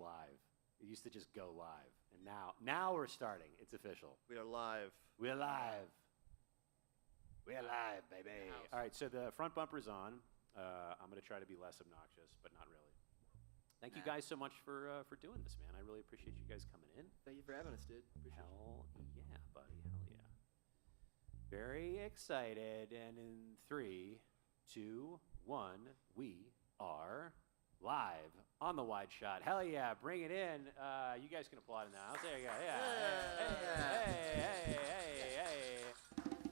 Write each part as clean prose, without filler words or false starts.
live. It used to just go live, and now we're starting. It's official. We are live. We're live. We're live, baby. All right, so the front bumper's on. I'm going to try to be less obnoxious, but not really. Thank you guys so much for doing this, man. I really appreciate you guys coming in. Thank you for having us, dude. Hell yeah, buddy. Hell yeah. Very excited. And in 3, 2, 1, we are live on the wide shot. Hell yeah, bring it in. You guys can applaud in the house. There you go. Yeah. Hey.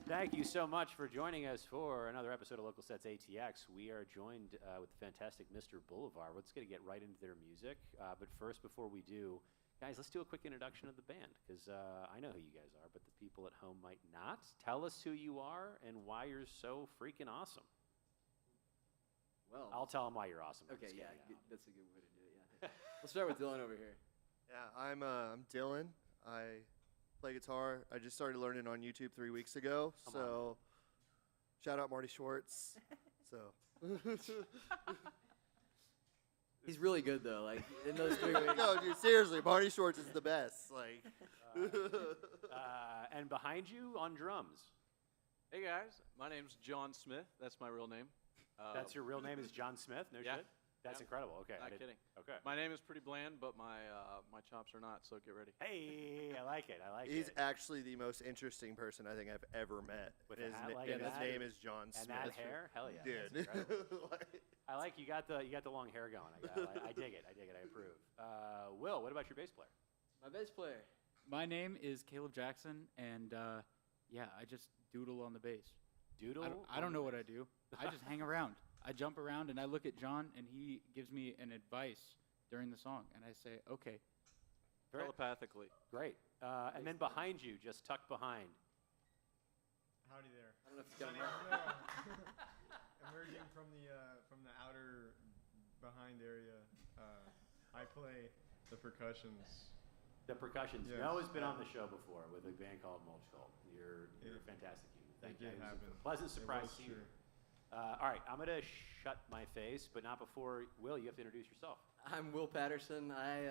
Thank you so much for joining us for another episode of Local Sets ATX. We are joined with the fantastic Mr. Bullavard. We're just going to get right into their music. But first, before we do, guys, let's do a quick introduction of the band, because I know who you guys are, but the people at home might not. Tell us who you are and why you're so freaking awesome. Well, I'll tell them why you're awesome. Okay, yeah, that's a good way to do it. Yeah. We'll start with Dylan over here. Yeah, I'm Dylan. I play guitar. I just started learning on YouTube 3 weeks ago. Shout out Marty Schwartz. He's really good though. Like in those 3 weeks. No, dude, seriously, Marty Schwartz is the best. Like. And behind you on drums. Hey guys, my name's John Smith. That's my real name. That's your real name is John Smith? No yeah. shit? That's incredible. Okay. Not kidding. Okay. My name is pretty bland, but my chops are not, so get ready. Hey, I like it. He's actually the most interesting person I think I've ever met. With his a hat like his that name is John Smith. And that hair? Hell yeah. Dude. That's incredible. I like you got the long hair going. I dig it. I approve. Will, what about your bass player? My bass player. My name is Caleb Jackson, and yeah, I just doodle on the bass. Doodle? I don't know what I do. I just hang around. I jump around, and I look at John, and he gives me an advice during the song, and I say, okay. Telepathically. Great. And then behind you, just tucked behind. Howdy there. I don't know if it's going Emerging from the outer behind area, I play the percussions. The percussions. Yes. Noah's been on the show before with a band called Mulch Cult. You're a fantastic human. Thank you. It happened. A pleasant surprise to you. All right, I'm going to shut my face, but not before. Will, you have to introduce yourself. I'm Will Patterson. I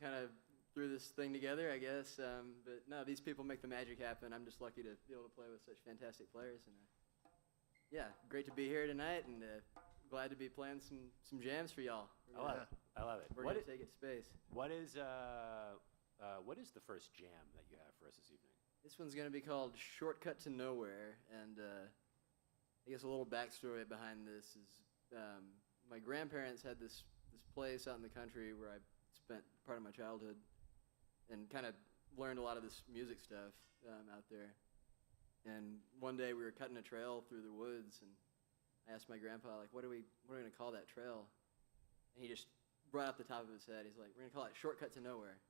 kind of threw this thing together, I guess. But no, these people make the magic happen. I'm just lucky to be able to play with such fantastic players. And yeah, great to be here tonight, and glad to be playing some jams for y'all. I love it. We're going to take it to space. What is the first jam that you have for us this evening? This one's going to be called Shortcut to Nowhere, and I guess a little backstory behind this is my grandparents had this place out in the country where I spent part of my childhood and kind of learned a lot of this music stuff out there. And one day we were cutting a trail through the woods, and I asked my grandpa, like, what are we going to call that trail? And he just brought up the top of his head. He's like, we're going to call it Shortcut to Nowhere.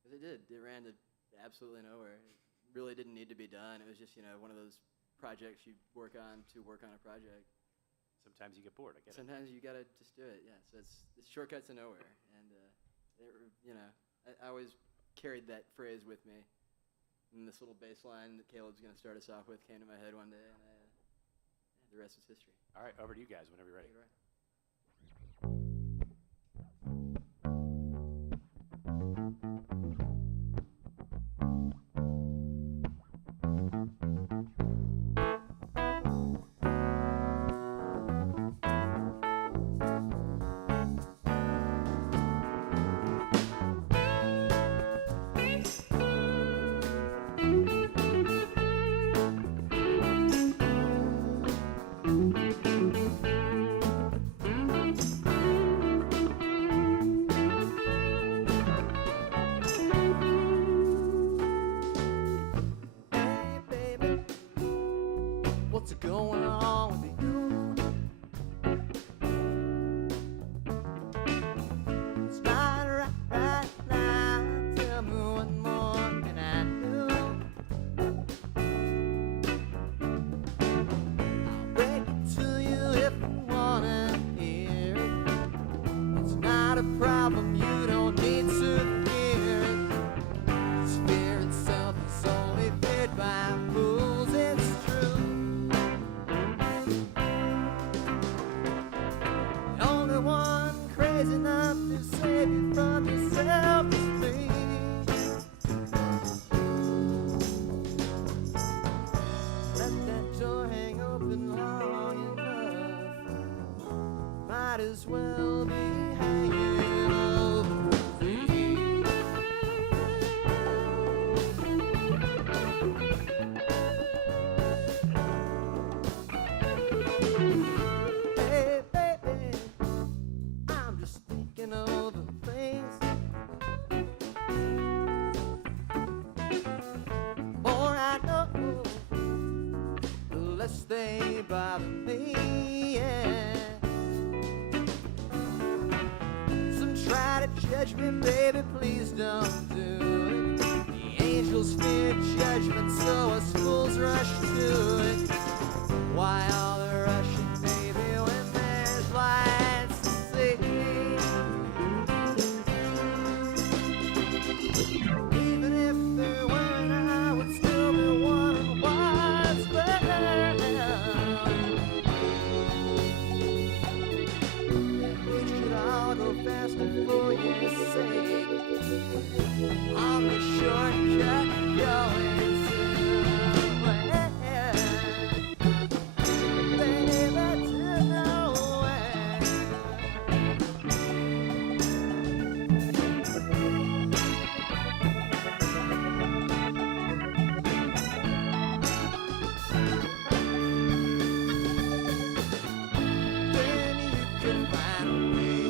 Because it did. It ran to absolutely nowhere. It really didn't need to be done. It was just, one of those projects you work on a project. Sometimes you get bored. I get it. Sometimes you got to just do it, yeah. So it's Shortcut to Nowhere. And, I always carried that phrase with me. And this little bass line that Caleb's going to start us off with came to my head one day, and the rest is history. All right, over to you guys whenever you're ready. What's going on with you? It's not right now. Tell me what more can I do? I'll break it to you if you wanna hear it. It's not a problem, you don't need to fear it. This fear itself is only feared by fools, it's true. One crazy enough to save you confront yourself as me. Let that door hang open long enough. Might as well be hanging over me. Hey, baby, I'm just thinking over things. More I know, the less they bother me. Yeah. Some try to judge me, baby, please don't do it. The angels fear judgment, so us fools rush to it. Why all the rushing, baby, when there's lights to see? Even if there weren't, I would still be wondering what's better. We should all go faster for your sake. On the shortcut going somewhere. Baby, to nowhere. Then you can find a way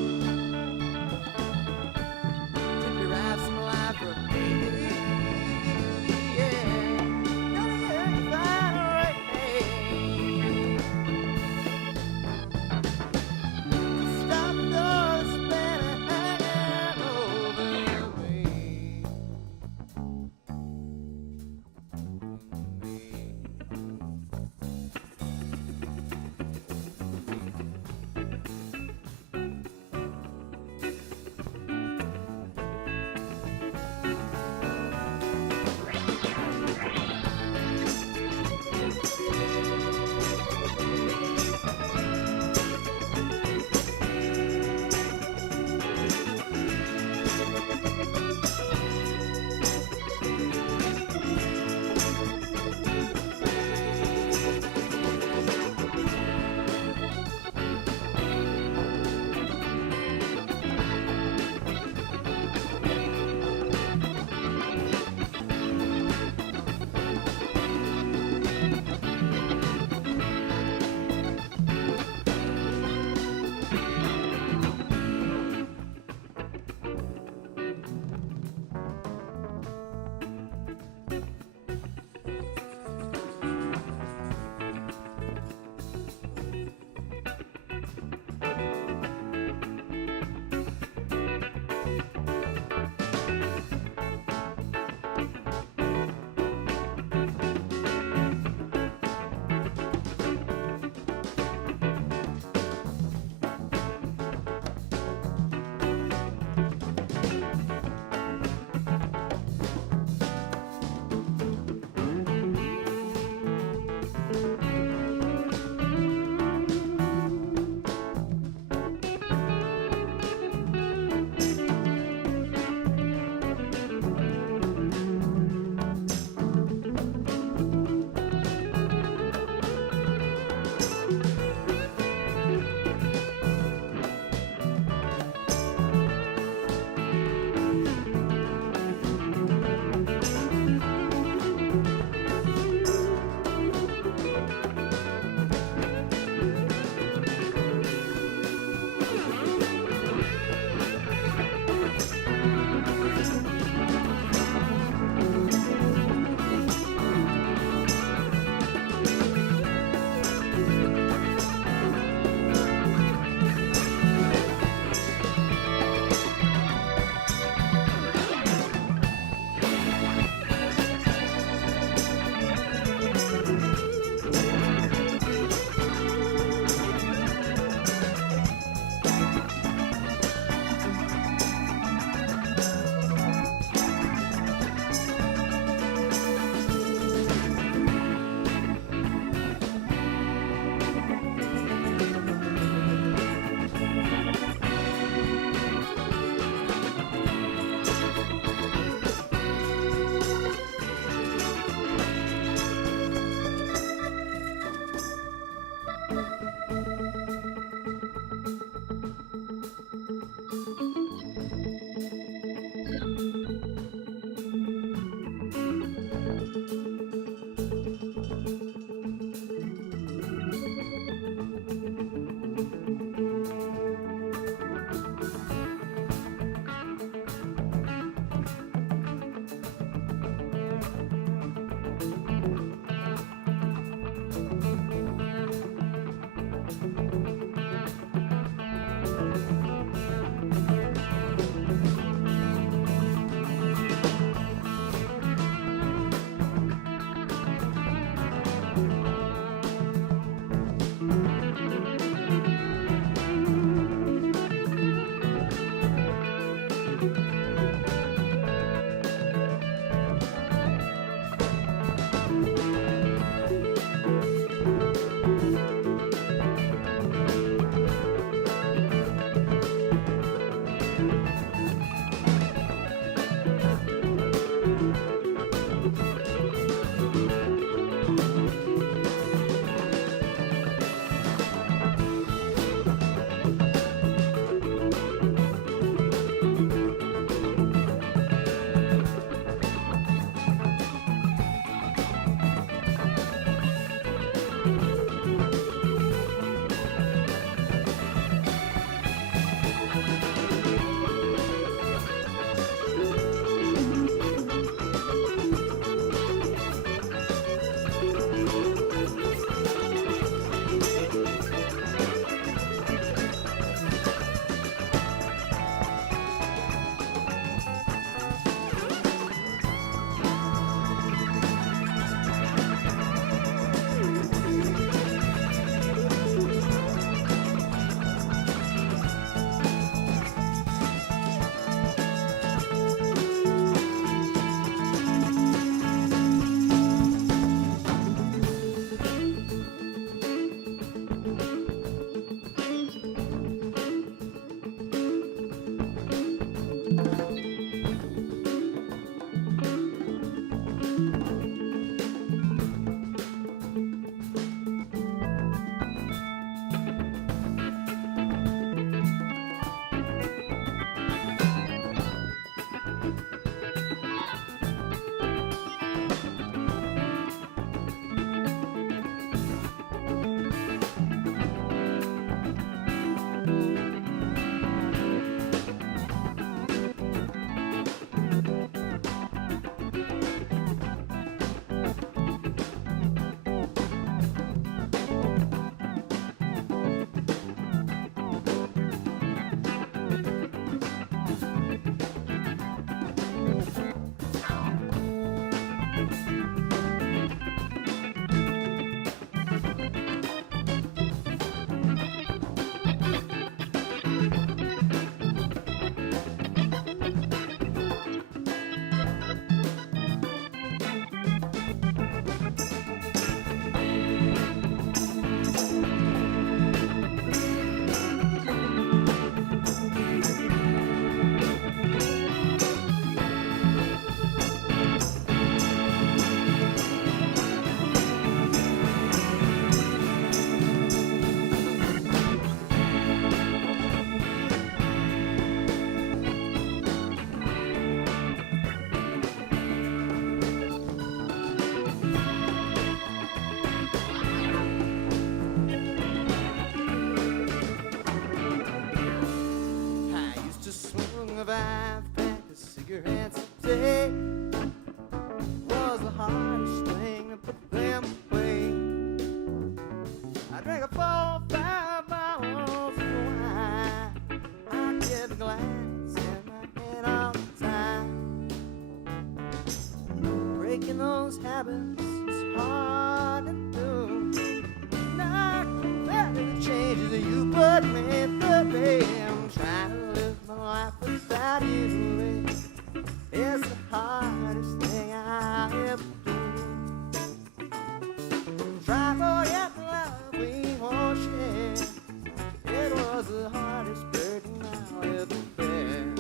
habits is hard to do. Not compared to the changes that you put me through, babe. I'm trying to live my life without you, babe. It's the hardest thing I ever do. Try to forget the love we won't share. It was the hardest burden I'll ever bear.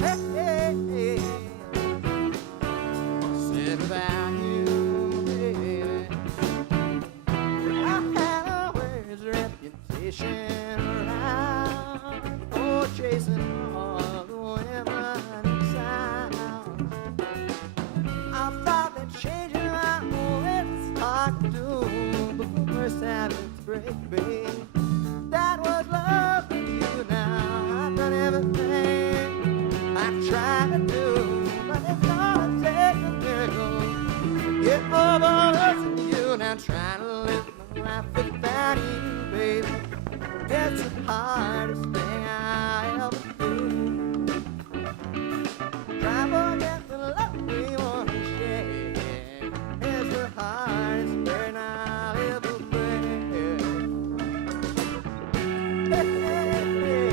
Hey, hey, hey. Said without you, baby, I had a worse reputation around. Oh, chasing all the women inside. I thought that changing my ways was hard to do, but the first time it's break, babe. That was love with you now. I've done everything I tried to do, but it's gonna take a miracle to get over us and you. Now trying to live my life without you, baby. It's the hardest thing I ever do. Try to forget the love we want to share. It's the hardest burden I'll ever bear. Hey, hey, hey.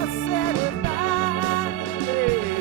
I said goodbye, baby.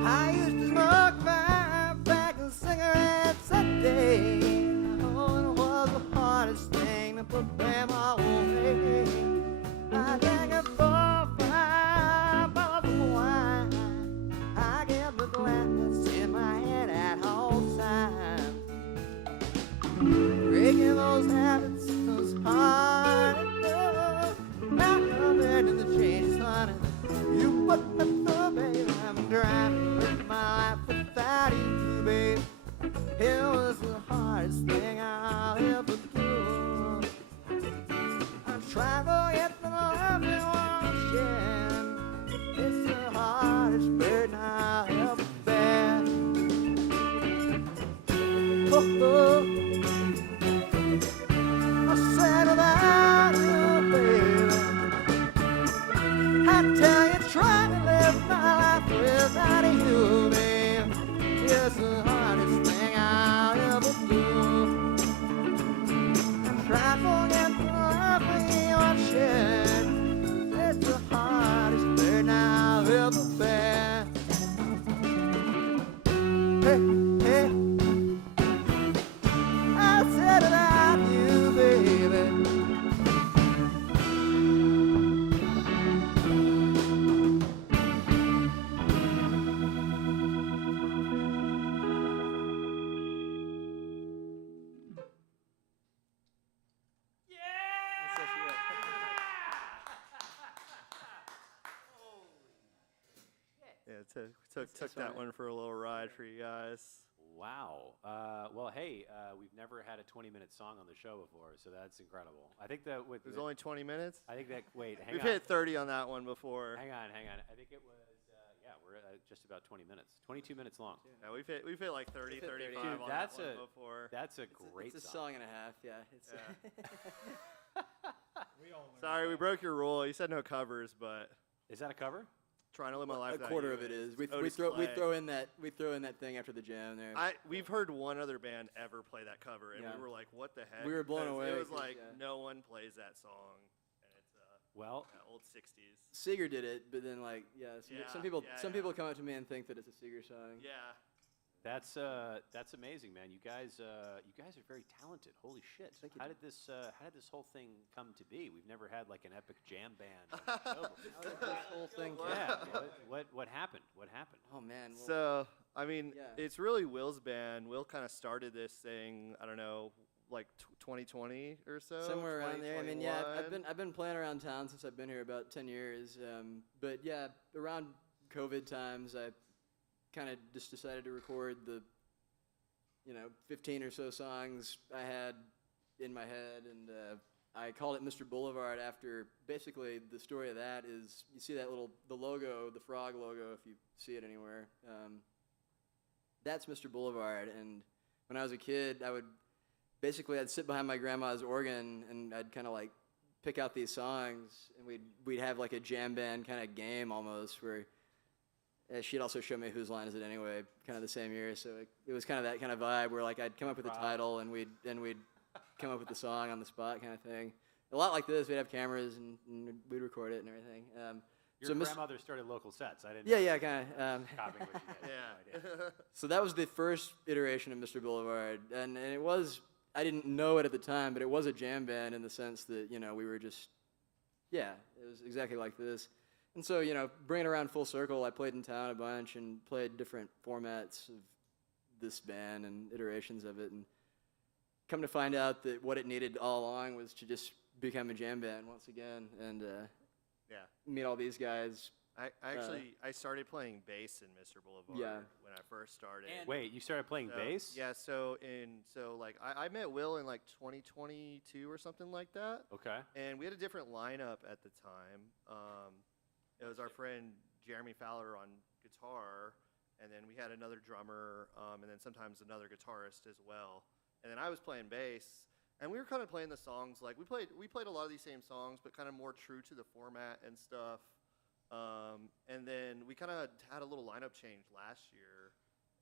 I used to smoke 5 packs of cigarettes a day. Oh, it was the hardest thing to put them away. I drank a 4-5 bottles of wine. I kept the glass in my head at all times. Breaking those habits was hard enough. Now I'm ready to change, honey. You put me through, babe. I'm driving with my life without you, babe. It was the hardest thing I'll ever do. I try to forget the love you want to share. It's the hardest burden I'll ever bear. Oh, oh. I said without you, baby. I tell you, try to live my life without you, babe. It's the hardest thing I'll ever do. I try to forget the love we once shared. It's the hardest burden I'll ever bear. Hey, hey. I said without you, baby. took that one for a little ride for you guys. Wow. Well, hey, we've never had a 20-minute song on the show before, so that's incredible. I think that with It was only 20 minutes. I think that wait, hang We've on. hit 30 on that one before. Hang on. I think it was yeah, we're at just about 20 minutes. 22 minutes long. Yeah, we've hit like 30, We've hit 30. 35 Dude, on that's that a- one before. That's a great It's a song. song and a half. Yeah. It's We all learned Sorry, we that. broke your rule. You said no covers, but Is that a cover? trying to live my life. a without quarter you of it is. Otis We Clay. throw in that thing after the jam there. We've heard one other band ever play that cover, and Yeah. we were like, "What the heck?" We were blown 'Cause away It was 'cause, like yeah. no one plays that song, and it's Well, old '60s. Seeger did it, but then like some people Yeah. come up to me and think that it's a Seeger song. Yeah, that's amazing, man. You guys are very talented. Holy shit! Thank you. How did this whole thing come to be? We've never had like an epic jam band on the show before. How did this whole thing Yeah. What happened? What happened? Oh man. Well, So I mean, Yeah. it's really Will's band. Will kind of started this thing. I don't know, like 2020 or so. somewhere around there. I mean, yeah, 2021. I've been playing around town since I've been here about 10 years. But yeah, around COVID times, I kind of just decided to record the 15 or so songs I had in my head, and I called it Mr. Bullavard after basically the story of that is you see the logo, the frog logo, if you see it anywhere. That's Mr. Bullavard, and when I was a kid, I'd sit behind my grandma's organ and I'd kind of like pick out these songs, and we'd have like a jam band kind of game almost where she'd also show me Whose Line Is It Anyway, kind of the same year. So it was kind of that kind of vibe where like I'd come up with a title and we'd come up with the song on the spot kind of thing. A lot like this. We'd have cameras and we'd record it and everything. Your so Mr. grandmother started local sets. I didn't. Yeah, kind of. Copying what you did. Yeah. No idea. So that was the first iteration of Mr. Boulevard, and it was, I didn't know it at the time, but it was a jam band in the sense that, we were just, it was exactly like this. And so, bringing it around full circle, I played in town a bunch and played different formats of this band and iterations of it, and come to find out that what it needed all along was to just become a jam band once again, and Yeah. meet all these guys. I started playing bass in Mr. Boulevard when I first started. And- Wait, you started playing bass? Yeah, so I met Will in like 2022 or something like that, Okay. and we had a different lineup at the time. It was our friend Jeremy Fowler on guitar, and then we had another drummer, and then sometimes another guitarist as well. And then I was playing bass, and we were kind of playing the songs like we played a lot of these same songs, but kind of more true to the format and stuff. And then we kind of had a little lineup change last year,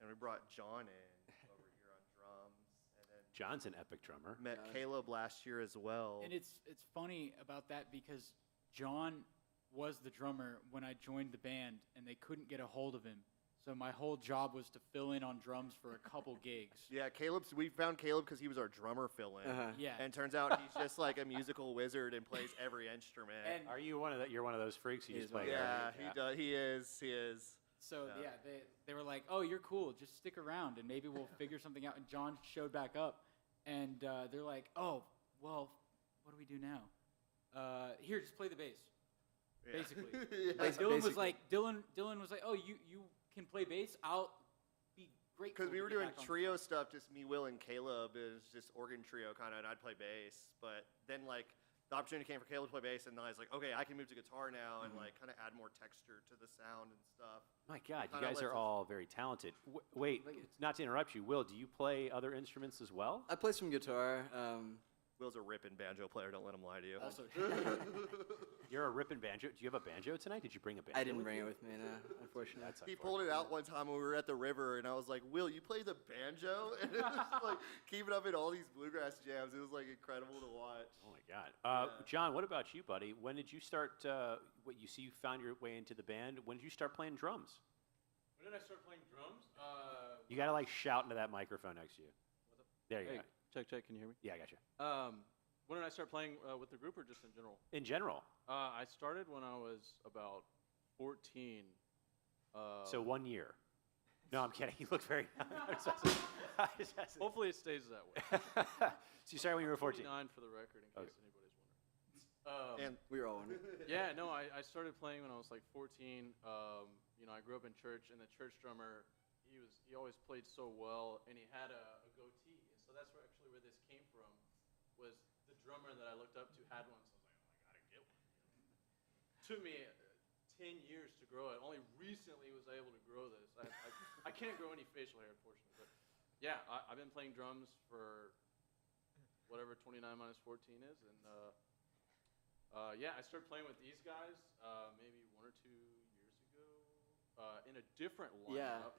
and we brought John in over here on drums, and then John's an epic drummer. met Caleb last year as well. And it's funny about that because John was the drummer when I joined the band, and they couldn't get a hold of him. So my whole job was to fill in on drums for a couple gigs. Yeah, we found Caleb because he was our drummer fill-in. Yeah. And turns out he's just like a musical wizard and plays every instrument. And Are you you're one of those freaks who He just is play? one of yeah, everything? he does. He is. so Yeah. they were like, "Oh, you're cool. Just stick around, and maybe we'll figure something out." And John showed back up, and they're like, "Oh, well, what do we do now? Here, just play the bass." Yeah. Basically. Yeah. Like Dylan was Basically. like, Dylan was like, "Oh, you can play bass. I'll be grateful." Because we to were get doing back on trio stuff, just me, Will, and Caleb. It was just organ trio kind of, and I'd play bass. But then like the opportunity came for Caleb to play bass, and then I was like, okay, I can move to guitar now and like kind of add more texture to the sound and stuff. My God, you Kinda guys lets are us- all very talented. Wait, not to interrupt you, Will, do you play other instruments as well? I play some guitar. Will's a ripping banjo player. Don't let him lie to you. Also, You're a ripping banjo. Do you have a banjo tonight? Did you bring a banjo? I didn't with bring you? it with me, no, unfortunately. That's He pulled it out one time when we were at the river, and I was like, "Will, you play the banjo?" And it was like keeping up in all these bluegrass jams. It was like incredible to watch. Oh my God, Yeah. John, what about you, buddy? When did you start? You found your way into the band. When did you start playing drums? When did I start playing drums? You gotta like shout into that microphone next to you. There you Hey, go. check. Can you hear me? Yeah, I got you. When did I start playing with the group or just in general? In general, I started when I was about 14. so 1 year. No, I'm kidding. You look very. Hopefully it stays that way. So you started when you were 14. 49 for the record, in case Okay. anybody's wondering. And We were all wondering. Yeah, no, I started playing when I was like 14. I grew up in church, and the church drummer, he always played so well, and he had a goatee. And so that's actually where this came from, was the drummer that I looked up to had one, so I was like, oh, I gotta get one. Took me 10 years to grow it. Only recently was I able to grow this. I can't grow any facial hair, unfortunately. But yeah, I've been playing drums for whatever 29 minus 14 is, and yeah, I started playing with these guys maybe 1 or 2 years ago in a different lineup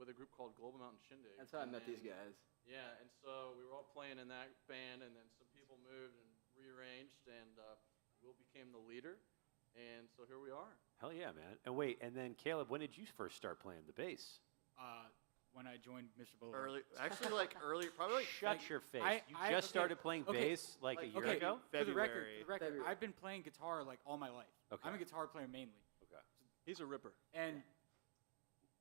with a group called Global Mountain Shindig. That's how I met these guys. Yeah, and so we were all playing in that band, and then some people moved and rearranged, and Will became the leader, and so here we are. Hell yeah, man. And wait, and then Caleb, when did you first start playing the bass? When I joined Mr. Bullavard. Probably like Shut your face. You just started playing bass like a year ago? For the record, February. I've been playing guitar like all my life. Okay. I'm a guitar player mainly. Okay. He's a ripper. And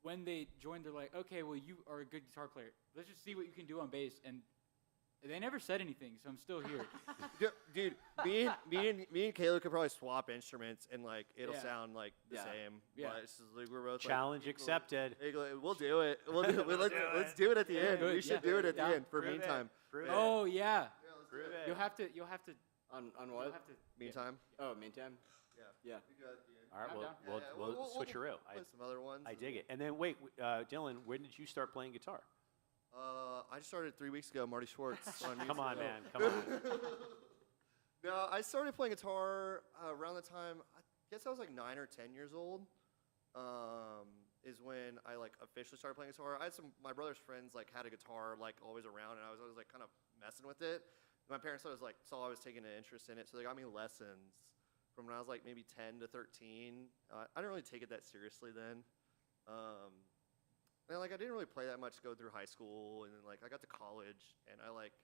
when they joined, they're like, okay, well, you are a good guitar player. Let's just see what you can do on bass. And they never said anything, so I'm still here. Dude, me and Caleb could probably swap instruments and like it'll sound like the same. Yeah. But it's just, like, we're both Challenge accepted. We'll do it. Let's do it at the end. We should do it at the end for Prove it. meantime. Prove it. Oh yeah. Prove it. You'll have to. On You'll what? have to. Meantime. Oh, meantime. Yeah. Yeah. All right, I'm we'll down. switcheroo. Play some other ones. I dig it. And then wait, Dylan, when did you start playing guitar? I just started 3 weeks ago. Marty Schwartz. Come on, man. Come on. No, I started playing guitar around the time, I guess I was like 9 or 10 years old, is when I like officially started playing guitar. I had my brother's friends like had a guitar like always around, and I was always like kind of messing with it. My parents saw I was taking an interest in it, so they got me lessons from when I was like maybe 10 to 13. I didn't really take it that seriously then. And like I didn't really play that much go through high school, and then like I got to college, and I like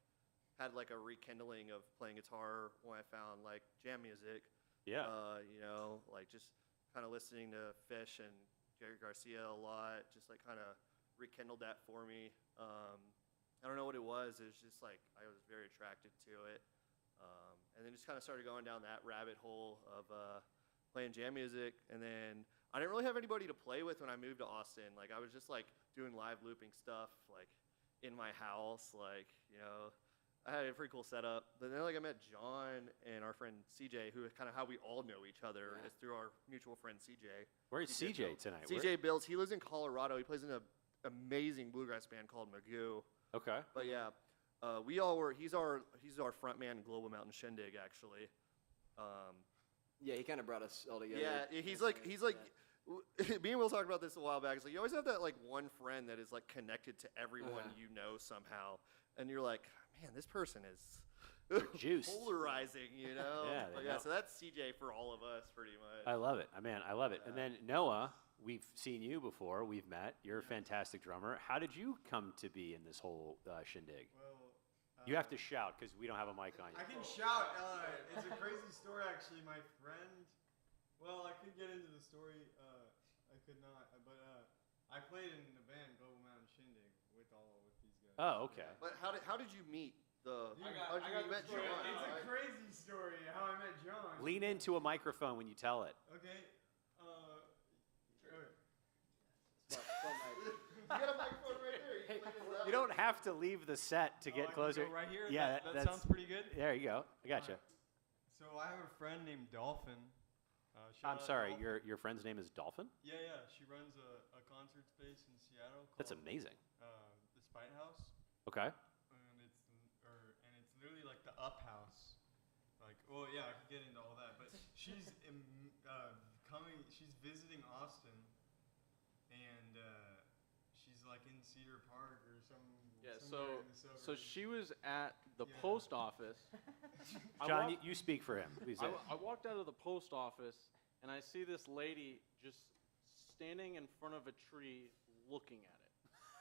had like a rekindling of playing guitar when I found like jam music. Yeah. Like just kind of listening to Fish and Jerry Garcia a lot, just like kind of rekindled that for me. I don't know what it was. It was just like I was very attracted to it, and then just kind of started going down that rabbit hole of playing jam music, and then I didn't really have anybody to play with when I moved to Austin. Like I was just like doing live looping stuff like in my house. Like, I had a pretty cool setup. But then like I met John and our friend CJ, who is kind of how we all know each other is through our mutual friend CJ. Where's CJ tonight? CJ builds. He lives in Colorado. He plays in an amazing bluegrass band called Magoo. Okay. But yeah, we all were. He's our front man in Global Mountain Shindig actually. Yeah, he kind of brought us all together. Yeah, he's like. Me and Will talked about this a while back. It's like you always have that like one friend that is like connected to everyone you know somehow, and you're like, man, this person is juiced. polarizing, Yeah, But so that's CJ for all of us, pretty much. I love it. I love it. And then Noah, we've seen you before. We've met. You're a fantastic drummer. How did you come to be in this whole shindig? Well, You have to shout because we don't have a mic on you. I can shout. It's a crazy story, actually. My friend. Well, I could get into the story. I could not, but I played in the band Global Mountain Shindig with these guys. Oh, okay. But how did you meet the? I got met the story. John? It's a crazy story how I met John. Lean into a microphone when you tell it. Okay. You got a microphone right there. You can play this out. You don't have to leave the set to get I can closer. go right here. Yeah, that that's- sounds pretty good. There you go. I gotcha. So I have a friend named Dolphin. I'm Shout out sorry. Dolphin. Your friend's name is Dolphin? Yeah. She runs a concert space in Seattle. That's called, amazing. The Spite House, Okay. and it's literally like the Up House. Like, well, yeah, I could get into all that, but she's She's visiting Austin, and she's like in Cedar Park or Yeah, somewhere in the so suburbs. she was at the Yeah. post office. John, you speak for him. Please. I walked out of the post office, and I see this lady just standing in front of a tree looking at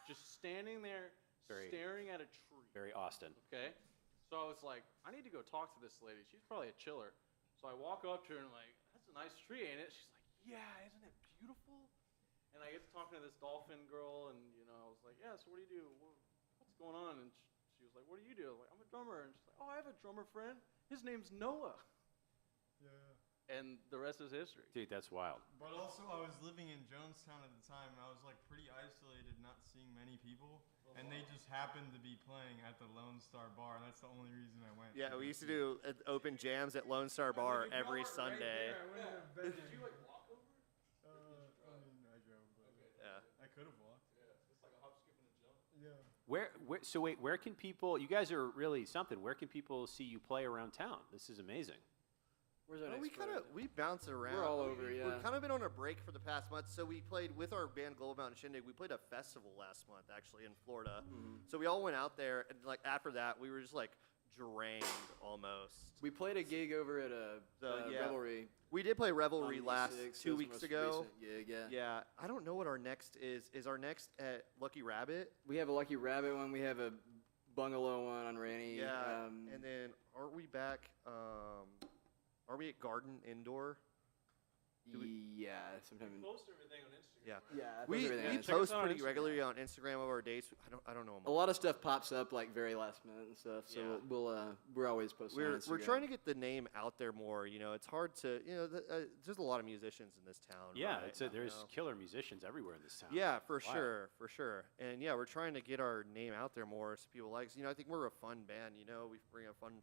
it. Just standing there, staring at a tree. Very Austin. Okay? So I was like, I need to go talk to this lady. She's probably a chiller. So I walk up to her and I'm like, that's a nice tree, ain't it? She's like, yeah, isn't it beautiful? And I get to talking to this dolphin girl, and I was like, yeah, so what do you do? What's going on? And she was like, what do you do? I was like, I'm a drummer. And she's like, oh, I have a drummer friend. His name's Noah. Yeah. and the rest is history. Dude, that's wild. But also, I was living in Jonestown at the time, and I was like pretty isolated, not seeing many people. And they just happened to be playing at the Lone Star Bar, and that's the only reason I went. Yeah, we used to do open jams at Lone Star Bar every Sunday. Did you like walk over? I mean, I drove, but Yeah. I could have walked. Yeah, it's like a hop, skip, and a jump. Yeah. So wait, where can people, you guys are really something, where can people see you play around town? This is amazing. Where's our Well, next we bounce around. We're all over, yeah. We've kind of been on a break for the past month. So we played with our band Global Mountain Shindig. We played a festival last month, actually, in Florida. So we all went out there, and like after that, we were just like drained almost. We played a gig over at Yeah. Revelry. We did play Revelry on last D6, 2 that was the weeks most ago. recent gig, yeah. Yeah, I don't know what our next is. Is our next at Lucky Rabbit? We have a Lucky Rabbit one. We have a Bungalow one on Rainy. Yeah, and then aren't we back? Are we at Garden Indoor? Yeah, sometime in. Post everything on Instagram. Yeah. right? Yeah, I We post everything on post us on pretty Instagram. regularly on Instagram of our dates. I don't know. A lot of stuff pops up like very last minute and stuff. So Yeah. we're always posting. on We're Instagram. trying to get the name out there more. You know, it's hard to there's a lot of musicians in this town. Yeah, right? there's You know? killer musicians everywhere in this town. Yeah, for Wild. sure. And yeah, we're trying to get our name out there more so people like. I think we're a fun band. You know, we bring a fun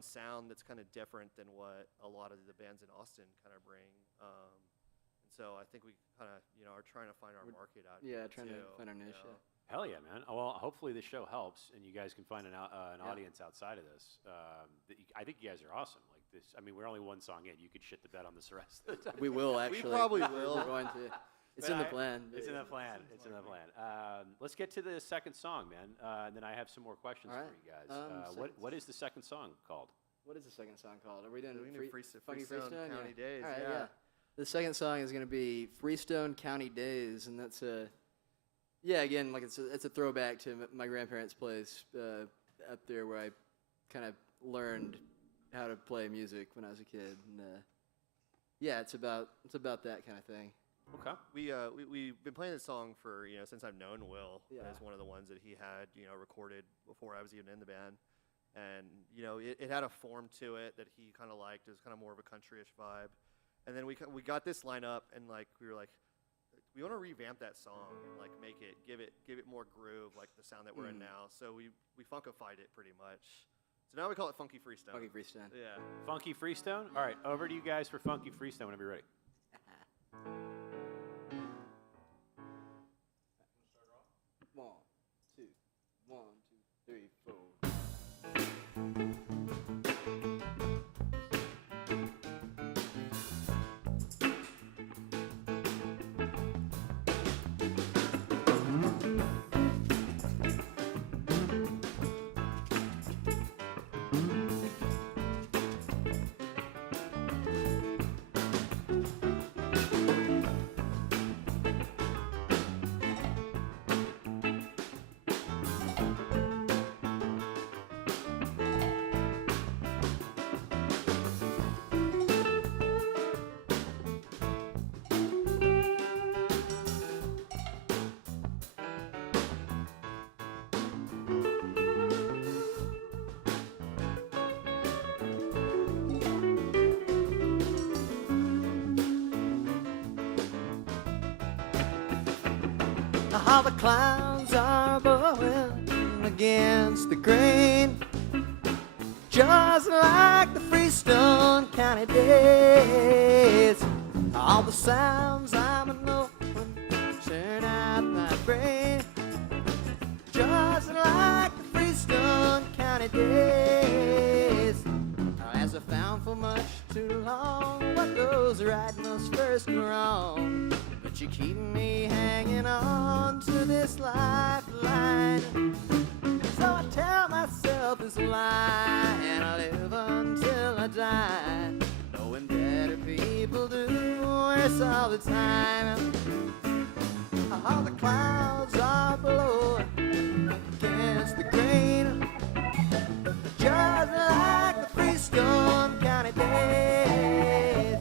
sound that's kind of different than what a lot of the bands in Austin kind of bring. And so I think we kind of are trying to find our market out. Yeah, here trying to too, find our you niche. know? Yeah. Hell yeah, man. Well, hopefully this show helps, and you guys can find an audience outside of this. I think you guys are awesome. Like this, I mean, we're only one song in. You could shit the bed on this the rest of the time. We will actually. probably We're will. going to. It's But in the plan. It's in the plan. It's in the plan. Let's get to the second song, man. And then I have some more questions All for right. you guys. Second What is the second song called? What is the second song called? Are we doing We need Funky Freestone Freestone? County Yeah. Days. All right, yeah. The second song is going to be Freestone County Days, and that's again, like it's a throwback to my grandparents' place up there where I kind of learned how to play music when I was a kid, and it's about that kind of thing. Okay. We've been playing this song for since I've known Will. Yeah. It's one of the ones that he had recorded before I was even in the band, and it had a form to it that he kind of liked. It was kind of more of a countryish vibe, and then we got this line up, and like we were like, we want to revamp that song and like give it more groove, like the sound that we're in now. So we funkified it pretty much. So now we call it Funky Freestone. Funky Freestone. Yeah. Funky Freestone? All right, over to you guys for Funky Freestone whenever you're ready. One, two, 3, 4. How the clouds are blowing against the grain, just like the Freestone County days. All the sounds I'm knowing turn out my brain, just like the Freestone County days. As I found for much too long, what goes right must first go wrong. But you keep me hanging on to this lifeline. So I tell myself this lie, and I live until I die, knowing better people do worse all the time. All the clouds are blowing against the grain, just like the Freestone County days.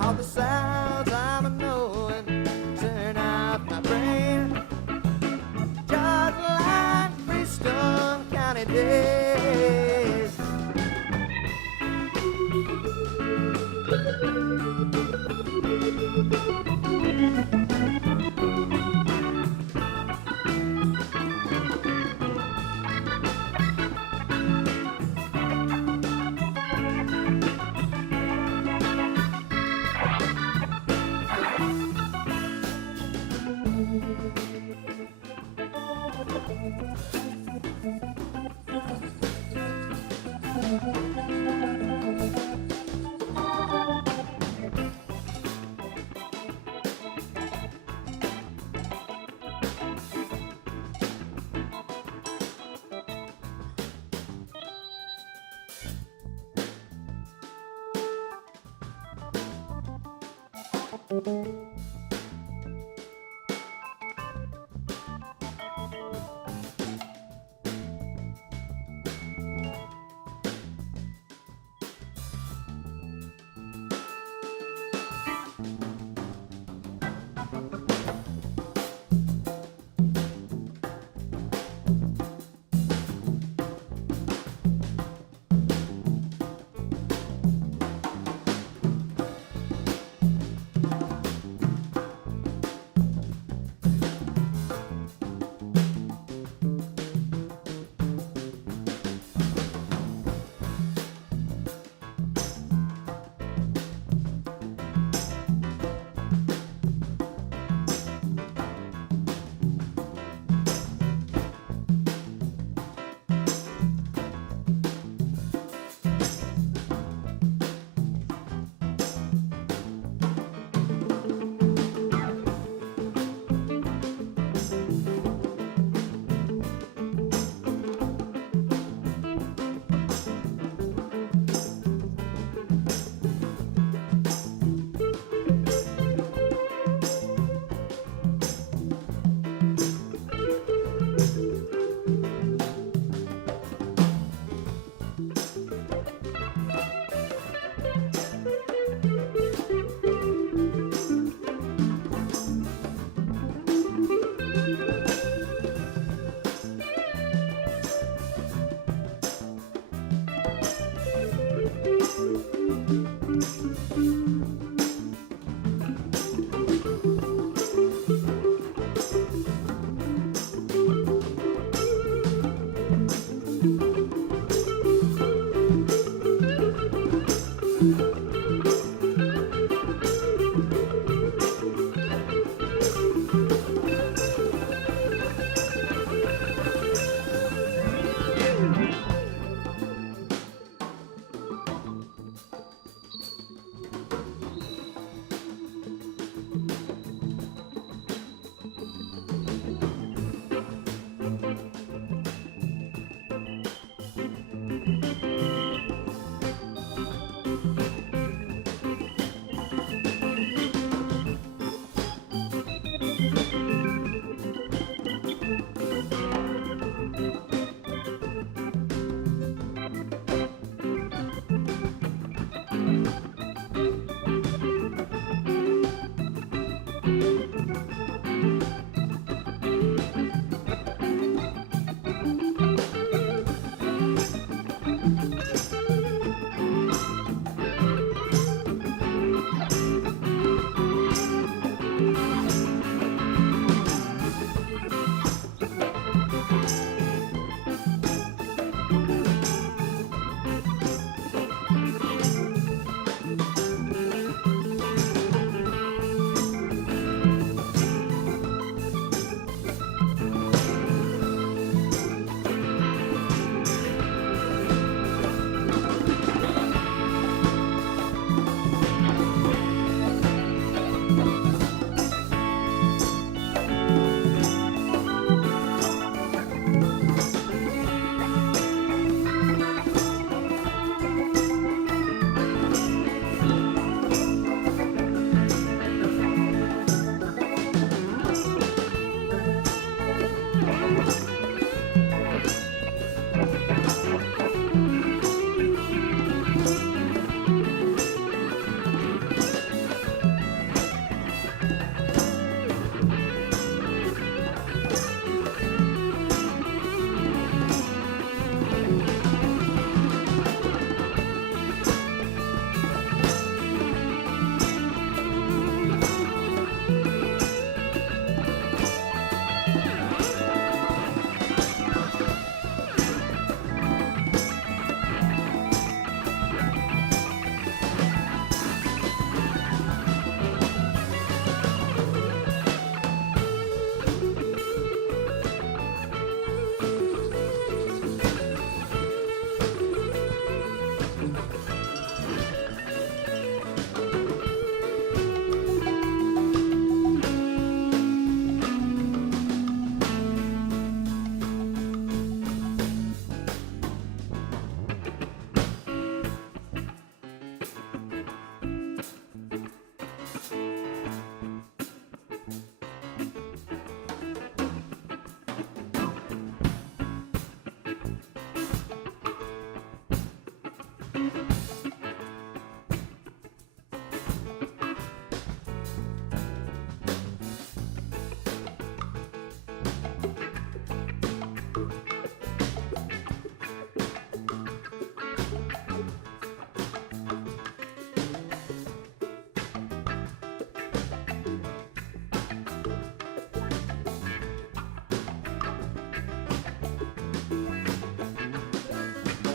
All the sounds I'm knowing turn out my brain, just like Freestone County days.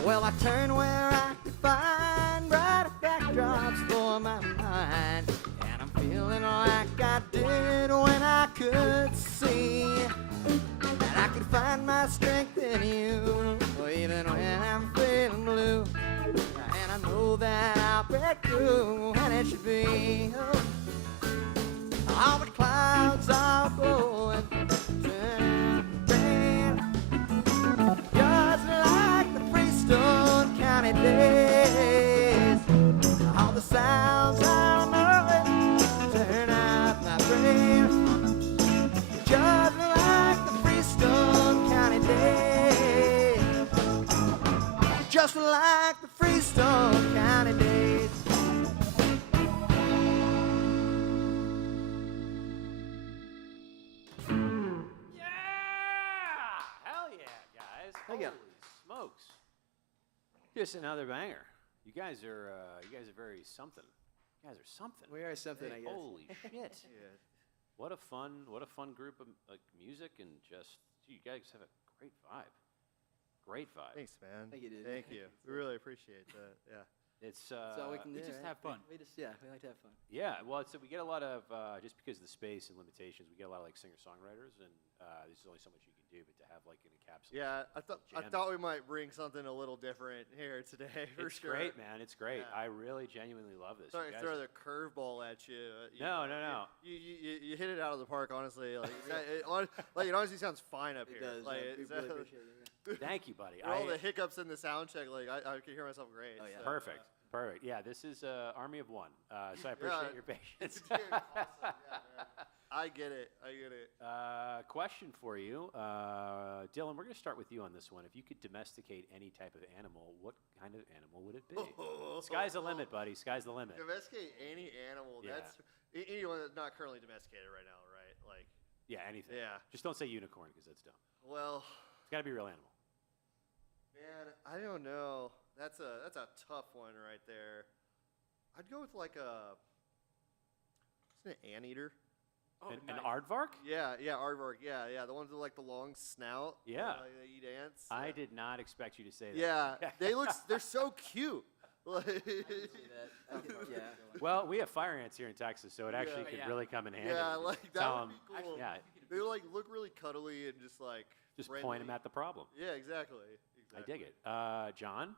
Well, I turn where I can find brighter backdrops for my mind, and I'm feeling like I did when I could see that I could find my strength in you, even when I'm feeling blue. And I know that I'll break through, and it should be all the clouds are blowing, just like the Freestone County days. All the sounds I know turn up my brain, just like the Freestone County days, just like the Freestone County days. Yeah! Hell yeah, guys. Thank you. Holy smokes. Just another banger. You guys are very something. You guys are something. We are something, I guess. Holy shit. Yeah. What a fun group of music, and just you guys have a great vibe. Great vibe. Thanks, man. Thank you, dude. Thank you. We really appreciate that. Yeah. It's That's all we can do. we just right? have fun. We just, yeah, we like to have fun. Yeah, well, we get a lot of just because of the space and limitations, we get a lot of like singer-songwriters, and there's only so much you can do. But to have like an encapsulated, Yeah, I jam. thought we might bring something a little different here today. For it's sure. great, man. It's great. Yeah. I really genuinely love this. Sorry You to guys throw are- the curveball at you. No. You hit it out of the park, honestly. Like, it honestly sounds fine up It here. does. Like, We really appreciate it. Yeah. Thank you, buddy. For all the hiccups in the sound check, like I can hear myself great. Oh, yeah. so, Perfect. Perfect. Yeah, this is Army of One. So I appreciate your patience. Dude, awesome. Yeah, man. I get it. Question for you, Dylan. We're going to start with you on this one. If you could domesticate any type of animal, what kind of animal would it be? Sky's the limit, buddy. Sky's the limit. Domesticate any animal. Yeah. That's anyone that's not currently domesticated right now, right? Like, Yeah, anything. yeah. Just don't say unicorn because that's dumb. Well, It's got to be a real animal. man, I don't know. That's a tough one right there. I'd go with like isn't it anteater? Oh, An aardvark? Yeah, aardvark. Yeah. The ones with like the long snout. Yeah. Like, they eat ants. I did not expect you to say that. Yeah, they're so cute. Like, See that? I could- yeah. Well, we have fire ants here in Texas, so it actually Yeah. could Yeah. really come in handy. yeah, Just like that tell would 'em- be cool. Yeah, They like look really cuddly and just like just friendly. point them at the problem. Yeah, exactly. I dig it. John?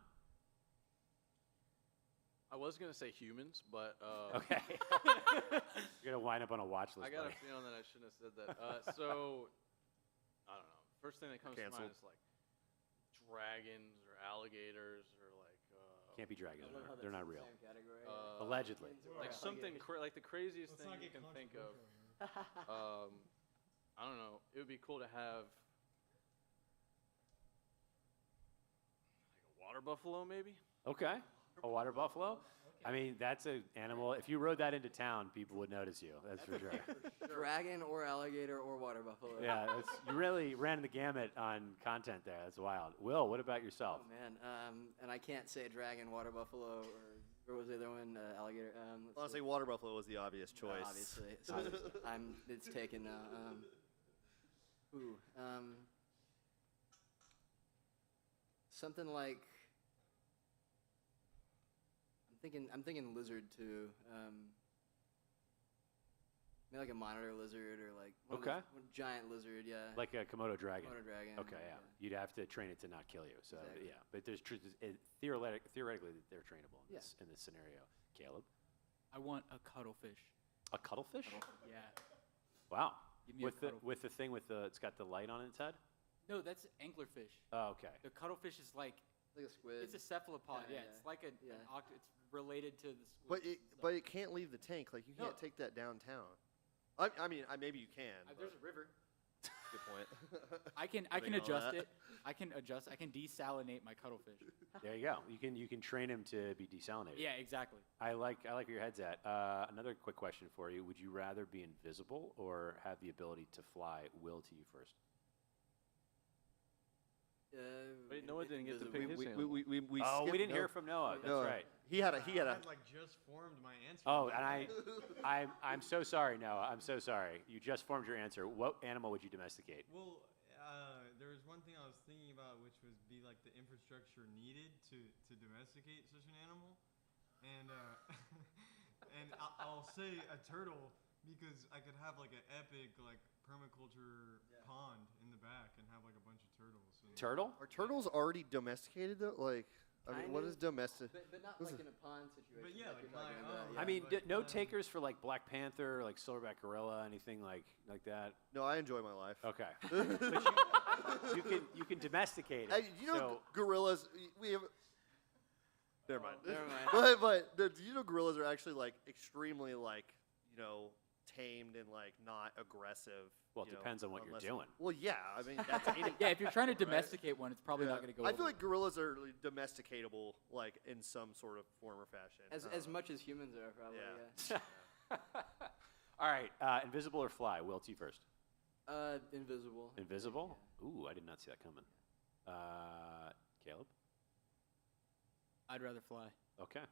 I was gonna say humans, but Okay. You're going to wind up on a watch list. I got a buddy. feeling that I shouldn't have said that. So I don't know. First thing that comes to mind Canceled. is like dragons or alligators or like Can't be dragons. I love how They're that's not in the real. same category. Allegedly. like something like the craziest Let's thing not you get can think of. controversial here. I don't know. It would be cool to have like a water buffalo, maybe. Okay. A water buffalo? I mean, that's an animal. If you rode that into town, people would notice you. That's for sure. Dragon or alligator or water buffalo. Yeah, you really ran the gamut on content there. That's wild. Will, what about Oh yourself? man, and I can't say dragon, water buffalo, or what was the other one? Alligator. Let's Honestly, see. water buffalo was the obvious choice. Obviously, so it's taken now. Something like. I'm thinking lizard too. Maybe like a monitor lizard or like Okay. one giant lizard. Yeah. Like a Komodo dragon. Komodo dragon. Okay, yeah. You'd have to train it to not kill you. So Exactly. yeah, but there's theoretically they're trainable Yeah. in this scenario. Caleb, I want a cuttlefish. a cuttlefish? Yeah. Wow. Give me a With the thing with it's got the light on its head. No, that's anglerfish. Oh, okay. The cuttlefish is like Like a squid. it's a cephalopod. Yeah, Yeah, yeah. it's like an Yeah. it's related to the squid. But it can't leave the tank. Like you No. can't take that downtown. I mean, maybe you can. There's a river. Good point. I can Think all adjust that. it. I can desalinate my cuttlefish. There you go. You can train him to be desalinated. Yeah, exactly. I like where your head's at. Another quick question for you: would you rather be invisible or have the ability to fly? Will, to you first. Wait, Noah didn't get to invisible. pick his we animal. we Oh, we skipped didn't hear Noah. from Noah. That's Noah. right. He had a I like just formed my answer. Oh, and I'm so sorry, Noah. I'm so sorry. You just formed your answer. What animal would you domesticate? Well, there was one thing I was thinking about, which would be like the infrastructure needed domesticate such an animal, and and I'll say a turtle because I could have like an epic like permaculture pond in the back and have like a bunch of turtles. And Turtle? Are turtles already domesticated though? Like, I mean, what Kind is of, domestic? But not What is like it? in a pond situation. But yeah, like like you're talking my about. own. Yeah. I mean, but, no um, takers for like Black Panther, like silverback gorilla, anything like that. No, I enjoy my life. Okay, but you can domesticate it. You know, so, gorillas. We have. Never mind. never mind. Do you know gorillas are actually like extremely like tamed and like not aggressive? well, it depends on what you're unless- doing. Well, yeah. I mean, that's any. Yeah, if you're trying to domesticate one, it's probably not going to go. I feel over like gorillas are like, domesticatable, like in some sort of form or fashion. As much as humans are, probably. Yeah. Yeah. All right, invisible or fly? Will, to you first. Invisible. Invisible? Yeah. Ooh, I did not see that coming. Caleb? I'd rather fly. Okay.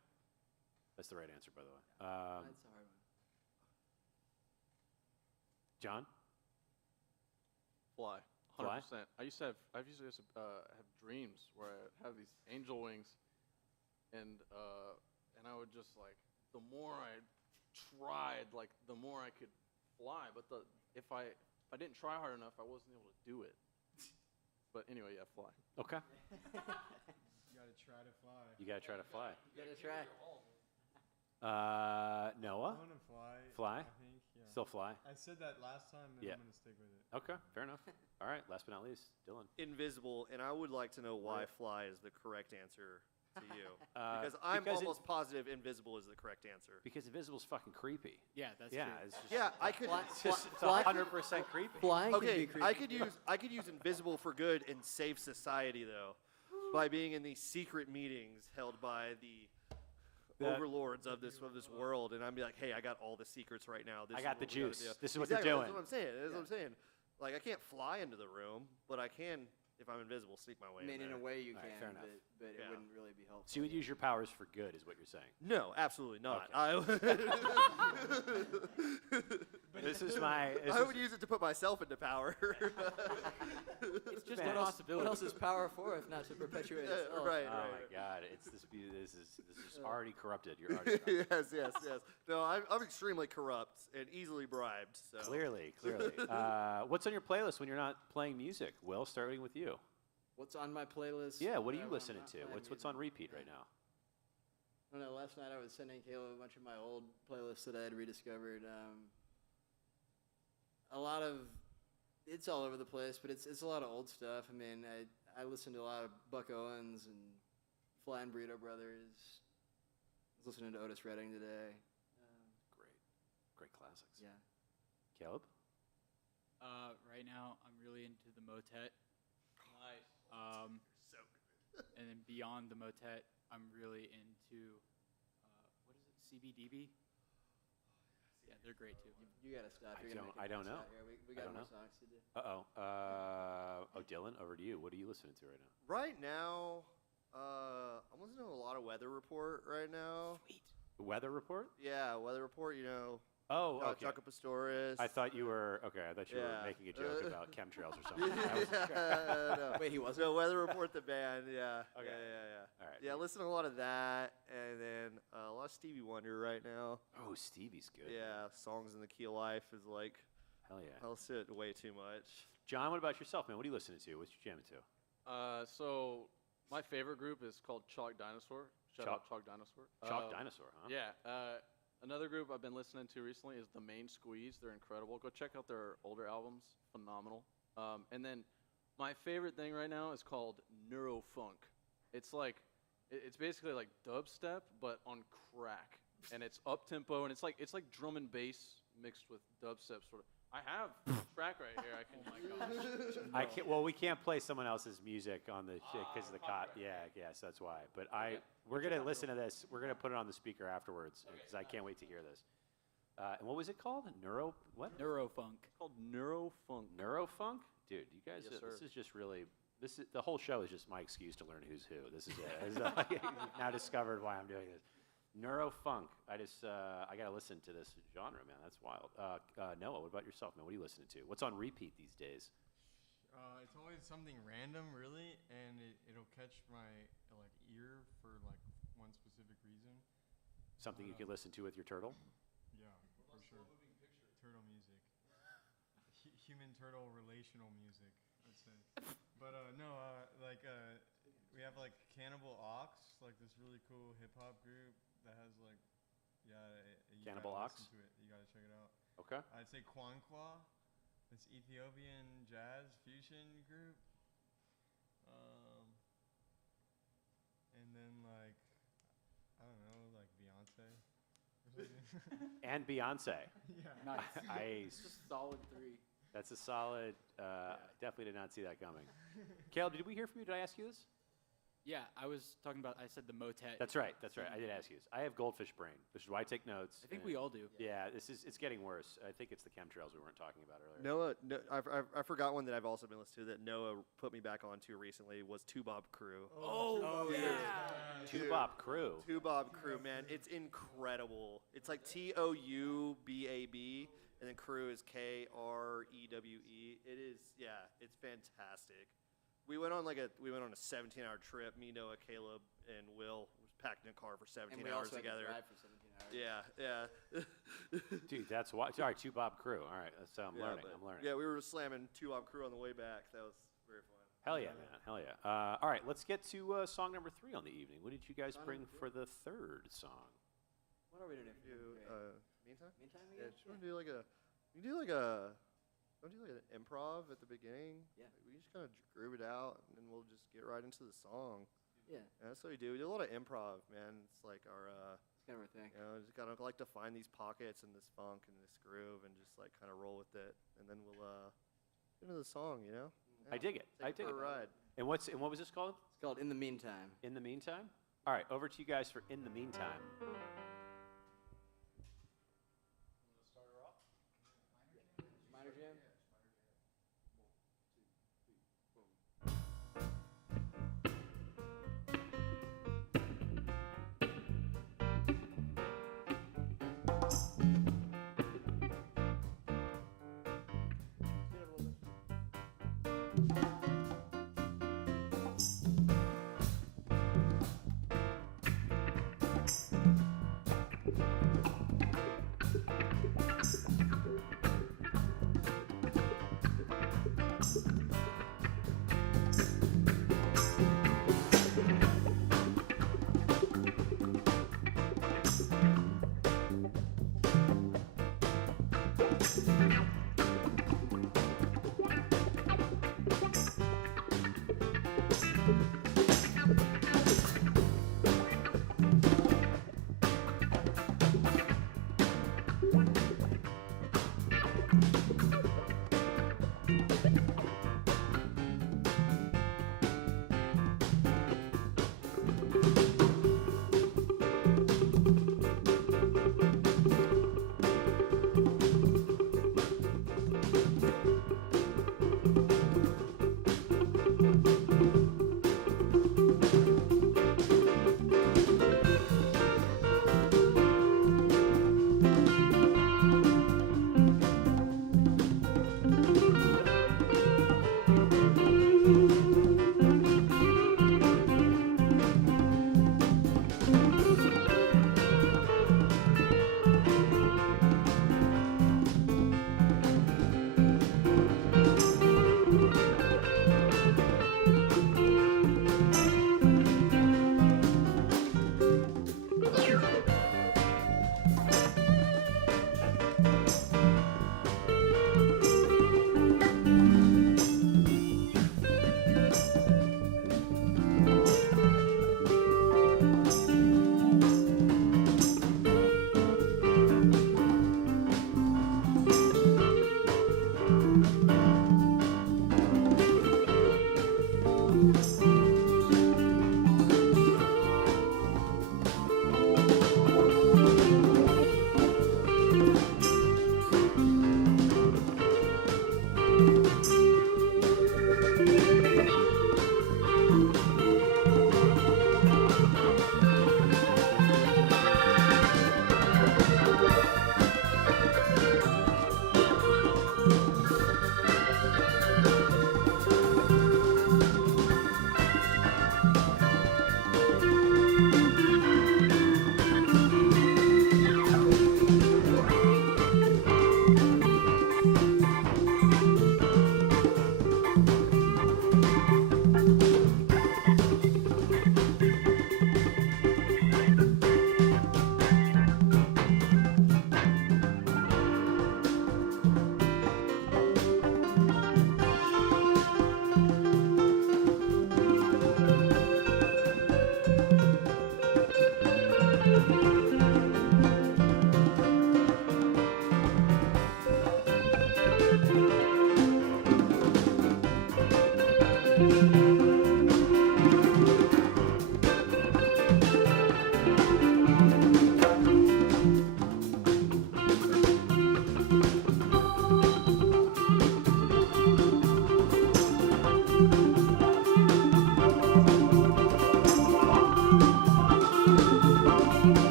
That's the right answer, by the way. That's a hard one. John? Fly. Fly? 100%. I used to have dreams where I have these angel wings, and I would just like the more I tried, like the more I could fly. But if I didn't try hard enough, I wasn't able to do it. But anyway, yeah, fly. Okay. You gotta try to fly. You got to try to fly. You gotta try. Noah? I'm gonna fly. Fly? I think. Yeah. Still fly? I said that last time, and Yeah. I'm gonna stick with it. Okay, fair enough. All right, last but not least, Dylan. Invisible, and I would like to know why fly is the correct answer to you. Uh, Because I'm because almost positive invisible is the correct answer. Because invisible's fucking creepy. Yeah, that's Yeah, true. it's just, Yeah, I could. it's just it's Fly- 100% creepy. Flying can Okay, be creepy. I could use invisible for good and save society though, by being in these secret meetings held by the overlords of this world, and I'd be like, hey, I got all the secrets right now. This I is got what the we gotta juice. do." This is what Exactly, you're doing. That's what I'm saying. That's what I'm saying. Like, I can't fly into the room, but I can, if I'm invisible, sneak my way I mean, in in there. a way you All right, can, fair enough. but Yeah. it wouldn't really be helpful. So you would use your powers for good, is what you're saying. No, absolutely not. This is my. This I is- would use it to put myself into power. It's just Man. a possibility. What else is power for if not to perpetuate itself? Right, Oh right. my God! It's this. This is already corrupted. You're already corrupted. yes. No, I'm extremely corrupt and easily bribed. So. Clearly. What's on your playlist when you're not playing music? Will, starting with you. What's on my playlist? Yeah. What are you when I'm listening not to? playing What's on music? repeat right now? I don't know. Last night I was sending Caleb a bunch of my old playlists that I had rediscovered. A lot of, it's all over the place, but it's a lot of old stuff. I mean, I listened to a lot of Buck Owens and Fly and Burrito Brothers. I was listening to Otis Redding today. Great classics. Yeah. Caleb. Right now, I'm really into the motet. Nice. And then beyond the motet, I'm really into what is it? CBDB. Yeah, they're great too. You gotta stop. I You're gonna don't- make I it don't pass know. out here. We I got don't more know. songs to do. Oh, Dylan, over to you. What are you listening to right now? Right now, I'm listening to a lot of Weather Report right now. Sweet. Weather report? Yeah, Weather Report. You know, Oh, okay. Jaco Pastorius. I thought you were okay. I thought you were Yeah. making a joke about chemtrails or something. I was- no. Wait, he wasn't? No, Weather Report, the band. Yeah. Okay. Yeah. All right. Yeah, listen to a lot of that, and then a lot of Stevie Wonder right now. Oh, Stevie's good. Yeah, Songs in the Key of Life is like, Hell yeah. I'll sit way too much. John, what about yourself, man? What are you listening to? What's you jamming to? So my favorite group is called Chalk Dinosaur. Shout out Chalk Dinosaur. Chalk Dinosaur, huh? Yeah. Another group I've been listening to recently is The Main Squeeze. They're incredible. Go check out their older albums. Phenomenal. And then my favorite thing right now is called Neurofunk. It's like, it's basically like dubstep, but on crack. And it's up tempo, and it's like drum and bass mixed with dubstep sort of. I have the track right here. I can. Oh my gosh. I can't. Well, we can't play someone else's music on the because of the cop. Yeah, yes, that's why. But we're gonna listen to this. We're gonna put it on the speaker afterwards because I can't wait to hear this. And what was it called? What? Neurofunk. It's called Neurofunk. Neurofunk? Dude, you guys. Yes, sir. This is just really. The whole show is just my excuse to learn who's who. This is it. You've now discovered why I'm doing this. Neurofunk. I gotta listen to this genre, man. That's wild. Noah, what about yourself, man? What are you listening to? What's on repeat these days? It's always something random, really, and it'll catch my ear for like Something you can listen to with your turtle? Yeah, for sure. Turtle music. Human turtle relational music, I'd say. But no, we have like Cannibal Ox, like this really cool hip hop group that has like, you Cannibal gotta Ox? listen to it. You gotta check it out. Okay. I'd say Kwankwa, this Ethiopian jazz fusion group. And then like, I don't know, like Beyonce or something. And Beyonce. Yeah. Nice. Nice. Just solid 3. That's a solid. Definitely did not see that coming. Caleb, did we hear from you? Did I ask you this? Yeah, I was talking about. I said the motet. That's right. That's right. I did ask you this. I have goldfish brain, which is why I take notes. I think we all do. Yeah, it's getting worse. I think it's the chemtrails we weren't talking about earlier. Noah, no, I forgot one that I've also been listening to that Noah put me back onto recently was Two Bob Crew. Oh, yeah. Two Bob Crew. Two Bob Crew, man, it's incredible. It's like TOUBAB, and then Crew is KREWE. It is, yeah, it's fantastic. We went on a 17-hour trip. Me, Noah, Caleb, and Will was packed in a car for 17 And we hours also had to together. drive for 17 hours. Yeah. Dude, that's why. Sorry, Two Bob Crew. All right, that's, I'm learning. I'm learning. Yeah, we were slamming Two Bob Crew on the way back. That was very fun. Hell yeah, man. Hell yeah. All right, let's get to song number 3 on the evening. What did you guys Song bring number for the third song? What are we doing? Meantime? Meantime Yeah, again? just want to do like a. We can do like a. Don't do like an improv at the beginning. Yeah. Like, we just kind of groove it out, and then we'll just get right into the song. Yeah. And that's what we do. We do a lot of improv, man. It's like our. It's kind of our thing. You know, just kind of like to find these pockets and this funk and this groove, and just like kind of roll with it, and then we'll get into the song. You know. I dig it. I Take dig it for it. a ride. And what was this called? It's called In the Meantime. In the Meantime? All right, over to you guys for In the Meantime. Minor jam?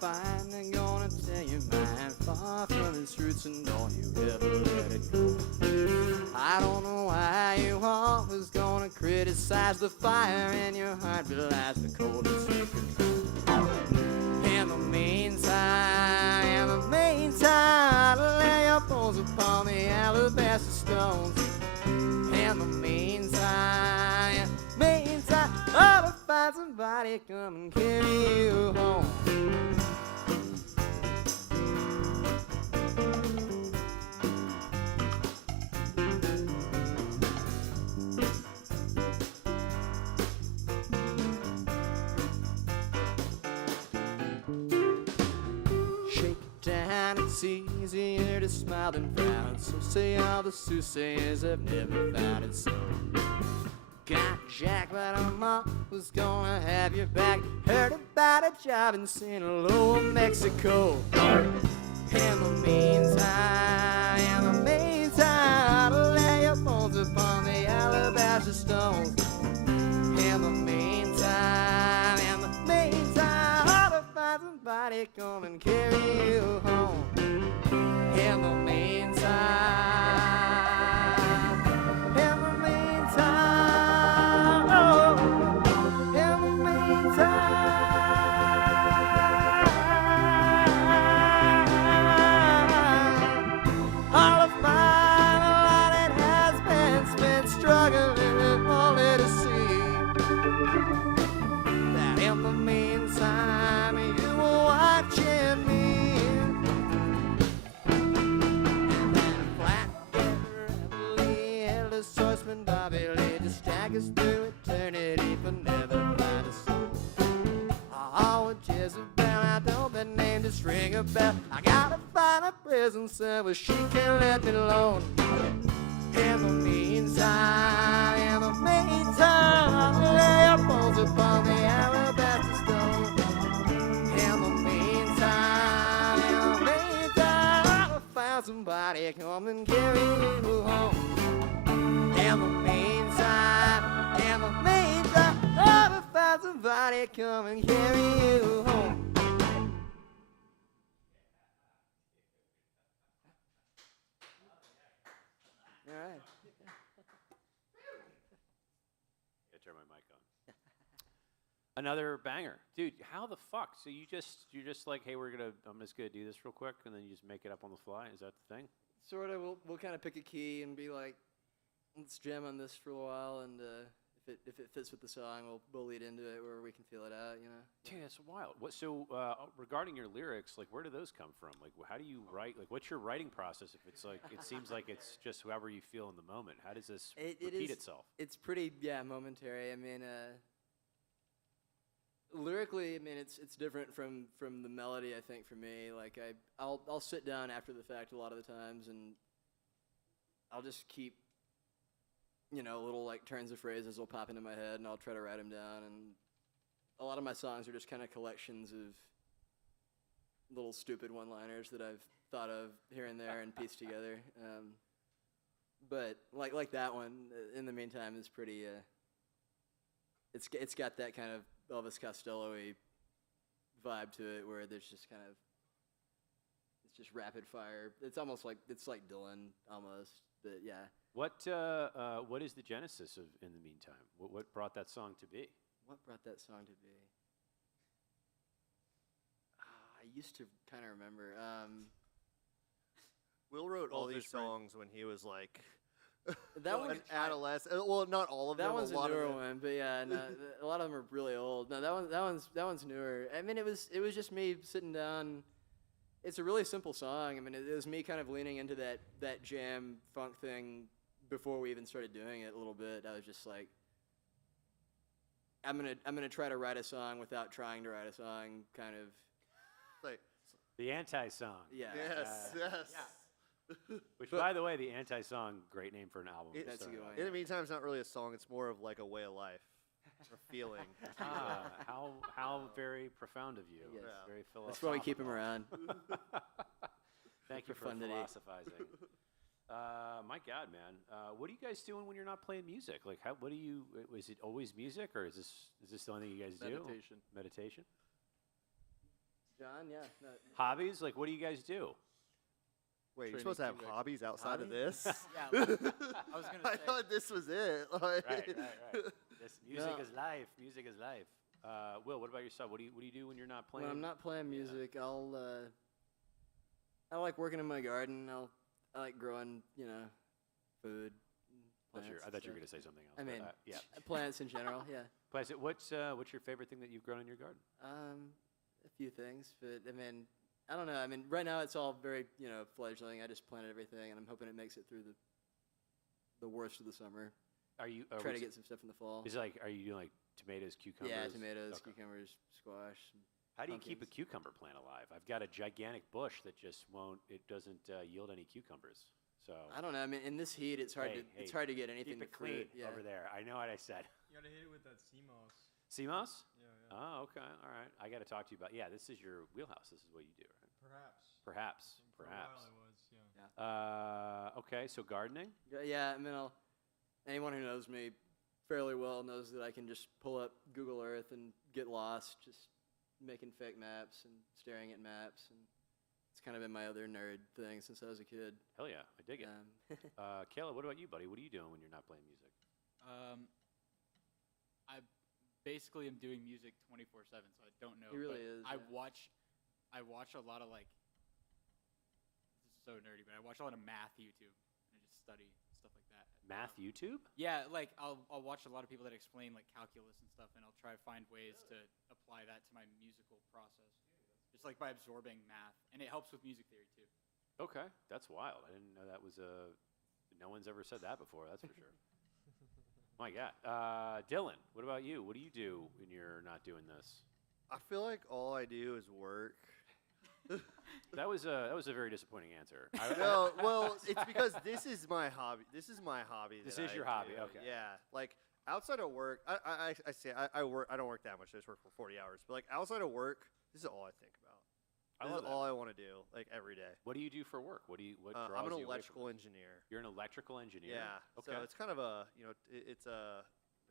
Finally gonna tell you mine, far from its roots, and don't you ever let it go. I don't know why you always gonna criticize the fire in your heart, belies the coldest you control. In the meantime, lay your bones upon the alabaster stones. In the meantime, ought to find somebody come and carry you home. Shake it down, it's easier to smile than frown. So say all the soothsayers have never found it so. Got Jack, but I'm always gonna have your back. Heard about a job in Sinaloa, Mexico. In the meantime, lay your bones upon the alabaster stones. In the meantime, ought to find somebody come and carry you home. In the meantime. Through eternity for never find a soul. Oh, Jezebel, I don't that name just ring a bell. I gotta find a prison cell where she can let me alone. In the meantime, lay your bones upon the alabaster stone. In the meantime, I'll find somebody come and carry you home. In the meantime, I'll find somebody come and carry you home. All right. Gotta turn my mic on. Another banger, dude. How the fuck? So you're just like, hey, I'm just gonna do this real quick, and then you just make it up on the fly. Is that the thing? Sort of. We'll kind of pick a key and be like, let's jam on this for a while, and if it fits with the song, we'll lead into it where we can feel it out, you know. Dude, that's wild. So regarding your lyrics, like, where do those come from? Like, how do you write? Like, what's your writing process? If it's like, it seems like it's just whoever you feel in the moment. How does this repeat itself? It's pretty momentary. I mean, lyrically, I mean, it's different from the melody. I think for me, like I'll sit down after the fact a lot of the times, and I'll just keep, you know, little like turns of phrases will pop into my head, and I'll try to write them down. And a lot of my songs are just kind of collections of little stupid one-liners that I've thought of here and there and pieced together. But like that one, in the meantime, is pretty. It's got that kind of Elvis Costello-y vibe to it, where there's just kind of, it's just rapid fire. It's like Dylan almost, but yeah. What is the genesis of In the Meantime? What brought that song to be? What brought that song to be? I used to kind of remember. Will wrote all Both these his friends. songs when he was like That an one's adolescent. Well, not all of them. That one's a lot a newer of them. one, but yeah, no, a lot of them are really old. No, that one's newer. I mean, it was just me sitting down. It's a really simple song. I mean, it was me kind of leaning into that jam funk thing before we even started doing it a little bit. I was just like, I'm gonna try to write a song without trying to write a song, kind of. Like, The anti-song. Yeah. yes. Which, But- by the way, the anti-song, great name for an album. It- That's a good one. In the meantime, it's not really a song. It's more of like a way of life, a feeling. How very profound of you. Yes. It's very philosophical. That's why we keep him around. Thank you For for fun to do. philosophizing. My God, man, what are you guys doing when you're not playing music? Like, what do you? Is it always music, or is this the only thing you guys do? Meditation. Meditation. John, yeah. No, Hobbies? Like, what do you guys do? Wait, you're Training supposed to have team hobbies outside of Hobbies? this? Yeah, I was gonna I say. thought this was it. Like, Right. This music No. is life. Music is life. Will, what about yourself? What do you do when you're not playing? When I'm not playing music, I like working in my garden. I like growing, you know, food. I thought you were going to say something else. I but, mean, yeah. Plants in general, yeah. Plants. What's your favorite thing that you've grown in your garden? A few things, but I mean, I don't know. I mean, right now it's all very, you know, fledgling. I just planted everything, and I'm hoping it makes it through the worst of the summer. Are you Try to get some stuff in the fall. Is it like, are you doing like tomatoes, cucumbers? Yeah, tomatoes, Okay. cucumbers, squash. How do you keep a pumpkins. cucumber plant alive? I've got a gigantic bush that just won't. It doesn't yield any cucumbers. So I don't know. I mean, in this heat, it's hard Hey, it's hard to get anything keep it to clean fruit. Yeah. over there. I know what I said. You gotta hit it with that sea moss. Sea moss? Yeah. Oh, okay. All right. I got to talk to you about. Yeah, this is your wheelhouse. This is what you do, right? Perhaps. Perhaps. For a Perhaps. while it was, yeah. Okay. So gardening. Yeah, I mean, anyone who knows me fairly well knows that I can just pull up Google Earth and get lost, just making fake maps and staring at maps, and it's kind of been my other nerd thing since I was a kid. Hell yeah, I dig it. Kayla, what about you, buddy? What are you doing when you're not playing music? I basically am doing music 24/7, so I don't know. He really but is, I yeah. watch a lot of like. This is so nerdy, but I watch a lot of math YouTube, and I just study stuff like that. Math YouTube? Yeah, like I'll watch a lot of people that explain like calculus and stuff, and I'll try to find ways to apply that to my musical process, just like by absorbing math, and it helps with music theory too. Okay, that's wild. I didn't know that was a. No one's ever said that before. That's for sure. My God, Dylan, what about you? What do you do when you're not doing this? I feel like all I do is work. That was a very disappointing answer. No, well, it's because this is my hobby. This is my hobby. This that is your I hobby, do. okay. Yeah, like outside of work, I say I work. I don't work that much. I just work for 40 hours. But like outside of work, this is all I think about. I This love is that. all I want to do, like every day. What do you do for work? What draws I'm an you away from electrical it? engineer. You're an electrical engineer. Yeah. Okay. So it's kind of a, you know, it's a.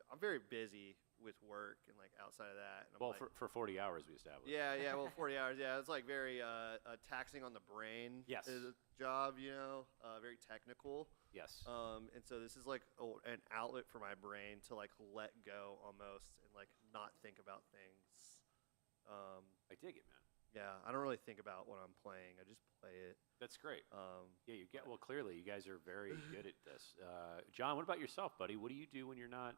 I'm very busy with work and like outside of that, and of Well, like, for 40 hours we established. yeah, well, 40 hours, yeah, it's like very taxing on the brain. Yes. Job, very technical. Yes. And so this is like an outlet for my brain to like let go almost and like not think about things. I dig it, man. Yeah, I don't really think about what I'm playing. I just play it. That's great. Yeah, clearly you guys are very good at this. John, what about yourself, buddy? What do you do when you're not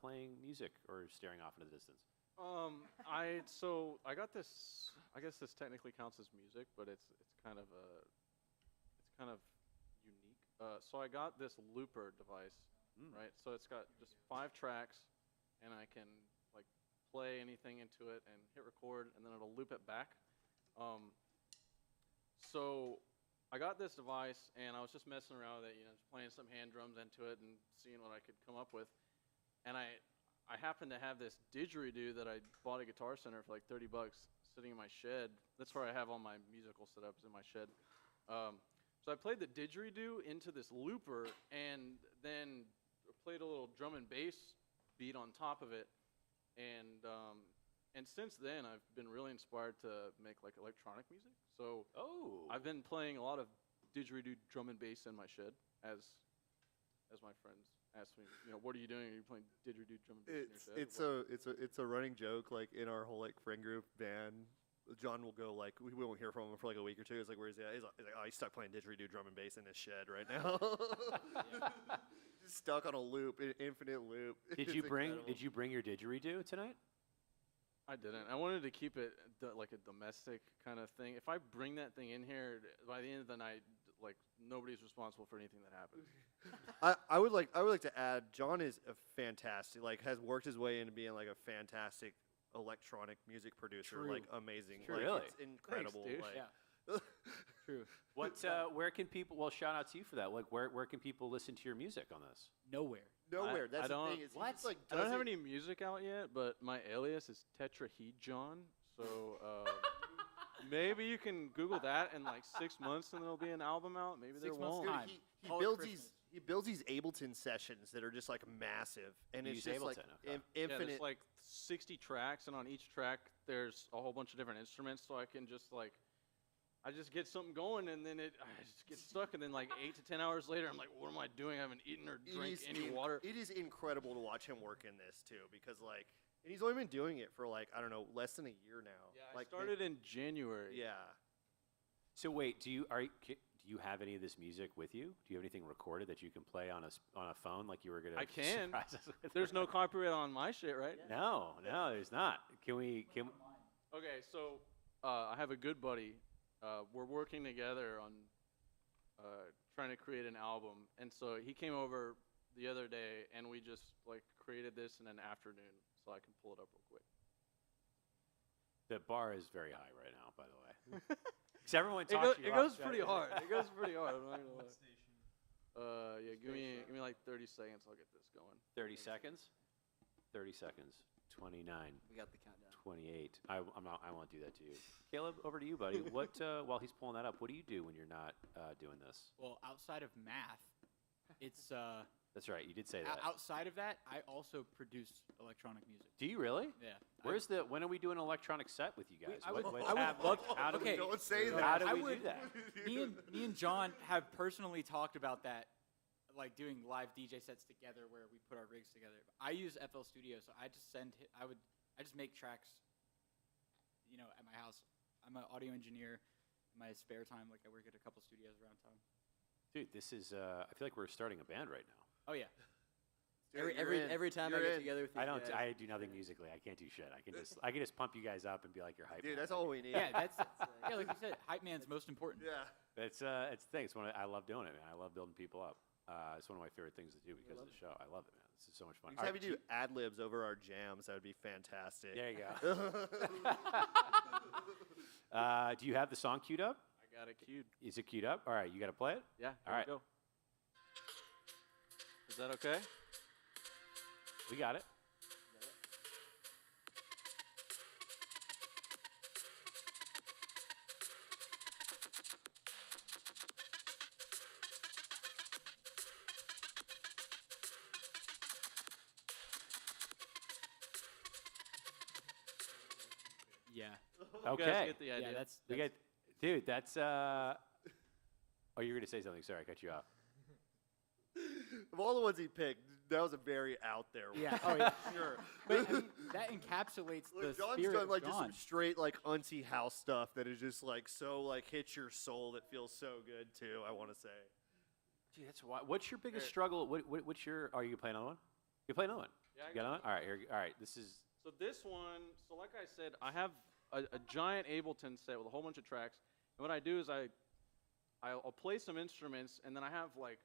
playing music or staring off into the distance? I got this. I guess this technically counts as music, but it's kind of unique. So I got this looper device, right? So it's got just 5 tracks, and I can like play anything into it and hit record, and then it'll loop it back. So I got this device, and I was just messing around with it, just playing some hand drums into it and seeing what I could come up with. And I happen to have this didgeridoo that I bought at Guitar Center for like $30 sitting in my shed. That's where I have all my musical setups, in my shed. So I played the didgeridoo into this looper, and then played a little drum and bass beat on top of it. And since then, I've been really inspired to make like electronic music. So I've been playing a lot of didgeridoo drum and bass in my shed as my friends ask me, what are you doing? Are you playing didgeridoo drum and bass in your shed? It's a running joke like in our whole like friend group band. John will go like we won't hear from him for like a week or two. It's like where's he at? He's like he's stuck playing didgeridoo drum and bass in his shed right now. Just stuck on a loop, an infinite loop. Did you bring your didgeridoo tonight? I didn't. I wanted to keep it like a domestic kind of thing. If I bring that thing in here, by the end of the night, like nobody's responsible for anything that happens. I would like to add, John is a fantastic, like has worked his way into being like a fantastic electronic music producer, True. like amazing. True. Like, Really? It's incredible. Thanks, dude. Like, Yeah. True. Where can people? Well, shout out to you for that. Like, where can people listen to your music on this? Nowhere. Nowhere. I That's the don't- thing. Is he just, like, I don't does have it- any music out yet, but my alias is Tetrahedron. So maybe you can Google that in like 6 months, and there'll be an album out. Maybe there 6 months won't. Dude, time. he Call it builds Christmas. he builds these Ableton sessions that are just like massive, and You it's use just like Ableton, okay. Yeah, infinite. there's like 60 tracks, and on each track there's a whole bunch of different instruments, so I can just like, I just get something going, and then I just get stuck, and then like 8 to 10 hours later, I'm like, what am I doing? I haven't eaten or drank any water. It is incredible to watch him work in this too, because like, and he's only been doing it for like I don't know, less than a year now. Yeah, like I started in January. Yeah. So wait, do you have any of this music with you? Do you have anything recorded that you can play on a phone like you were gonna? I can. surprise us with? There's no copyright on my shit, right? No, there's not. Can we? Okay, so I have a good buddy. We're working together on trying to create an album, and so he came over the other day, and we just like created this in an afternoon, so I can pull it up real quick. The bar is very high right now, by the way. Because everyone It, talks. it goes pretty hard. It goes pretty hard. I'm not gonna lie. Yeah, give me like 30 seconds. I'll get this going. 30 seconds. 30 seconds. 29. We got the countdown. 28. I won't do that to you. Caleb, over to you, buddy. What while he's pulling that up, what do you do when you're not doing this? Well, outside of math, it's That's right. You did say that. outside of that, I also produce electronic music. Do you really? Yeah. When are we doing an electronic set with you guys? I would How do okay. we, Don't say that. how do I we would- do that? me and John have personally talked about that, like doing live DJ sets together where we put our rigs together. I use FL Studio, so I just I just make tracks, at my house. I'm an audio engineer in my spare time. Like I work at a couple studios around town. Dude, this is. I feel like we're starting a band right now. Oh yeah. Dude, you're in. Every time You're I get in. together with you guys, I do nothing musically. I can't do shit. I can just pump you guys up and be like your hype. Dude, man. that's all we need. Yeah, that's yeah. Like you said, hype man's most important. Yeah. It's the thing. I love doing it, man. I love building people up. It's one of my favorite things to do because of the show. I love it, man. This is so much fun. Just have you do ad libs over our jams. That would be fantastic. There you go. Do you have the song queued up? I got it queued. Is it queued up? All right, you got to play it. Yeah. All Here right. we go. Is that okay? We got it. You guys Okay. get the idea. Yeah, that's We get, dude. That's. Oh, you were gonna say something. Sorry, I cut you off. Of all the ones he picked, that was a very out there one. yeah. Oh yeah, sure. But I mean, that encapsulates the Like, John's spirit done of like just John. some straight like unsee house stuff that is just like so like hits your soul that feels so good too. I want to say. Gee, that's why. What's your biggest Here. struggle? What's your? Are you playing another one? You play another one? Yeah, I You got got another? All right. Here. All right. This is. So this one, so like I said, I have a giant Ableton set with a whole bunch of tracks. And what I do is I'll play some instruments, and then I have like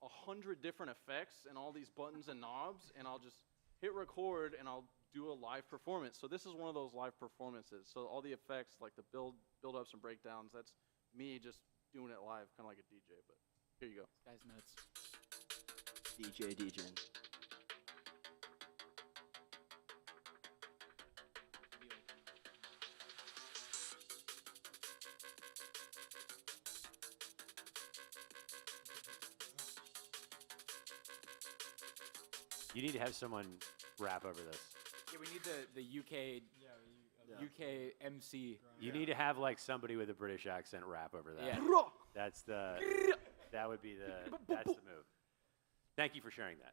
100 different effects and all these buttons and knobs, and I'll just hit record and I'll do a live performance. So this is one of those live performances. So all the effects, like the build-ups and breakdowns, that's me just doing it live, kind of like a DJ. But here you go. Guy's nuts. DJ. You need to have someone rap over this. Yeah, we need the UK Yeah, UK MC. You need to have like somebody with a British accent rap over that. Yeah. That's the. That would be the. That's the move. Thank you for sharing that.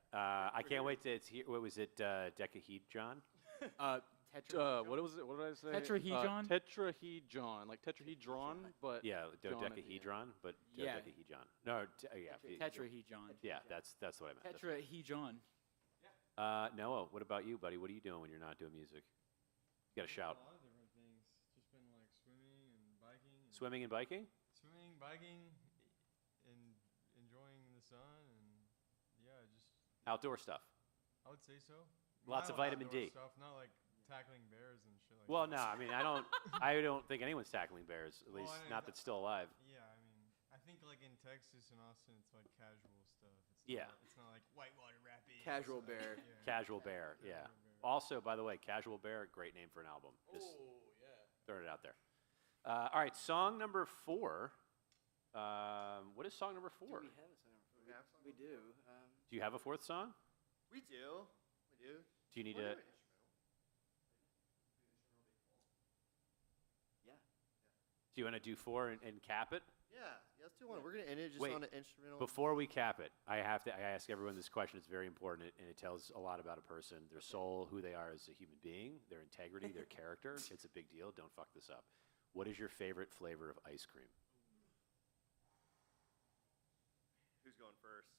I can't wait to. It's here. What was it? Decahedron. What was it? What did I say? Tetrahedron? Tetrahedron, like tetrahedron, but Yeah, John at the end. dodecahedron, but Yeah. dodecahedron. No, yeah. Tetrahedron. Yeah, that's what I meant. That's- Tetrahedron. Noah, what about you, buddy? What are you doing when you're not doing music? You got to shout. A lot of different things. Just been like swimming and biking. And Swimming and biking? Swimming, biking, and enjoying the sun, and yeah, just Outdoor stuff. I would say so. Lots of vitamin D. Stuff, not like tackling bears and shit like Well, that. no, I mean, I don't think anyone's tackling bears, at Well, least I mean, not that's still alive. Yeah, I mean, I think like in Texas and Austin, it's like casual stuff. It's Yeah. Not, it's not like whitewater rapids. Casual bear. Yeah. Casual Bear, yeah. Casual bear. Also, by the way, Casual Bear, great name for an album. Just oh yeah. throwing it out there. All right, song number 4. What is song number 4? Do we have a song number 4? We have song We do. Do you have a 4th song? We do. We do. Do you need We're to? doing instrumental. Yeah. Do you want to do 4 and cap it? Yeah, let's do one. We're gonna end it just Wait, on an instrumental. Before we cap it, I ask everyone this question. It's very important, and it tells a lot about a person, their soul, who they are as a human being, their integrity, their character. It's a big deal. Don't fuck this up. What is your favorite flavor of ice cream? Who's going first?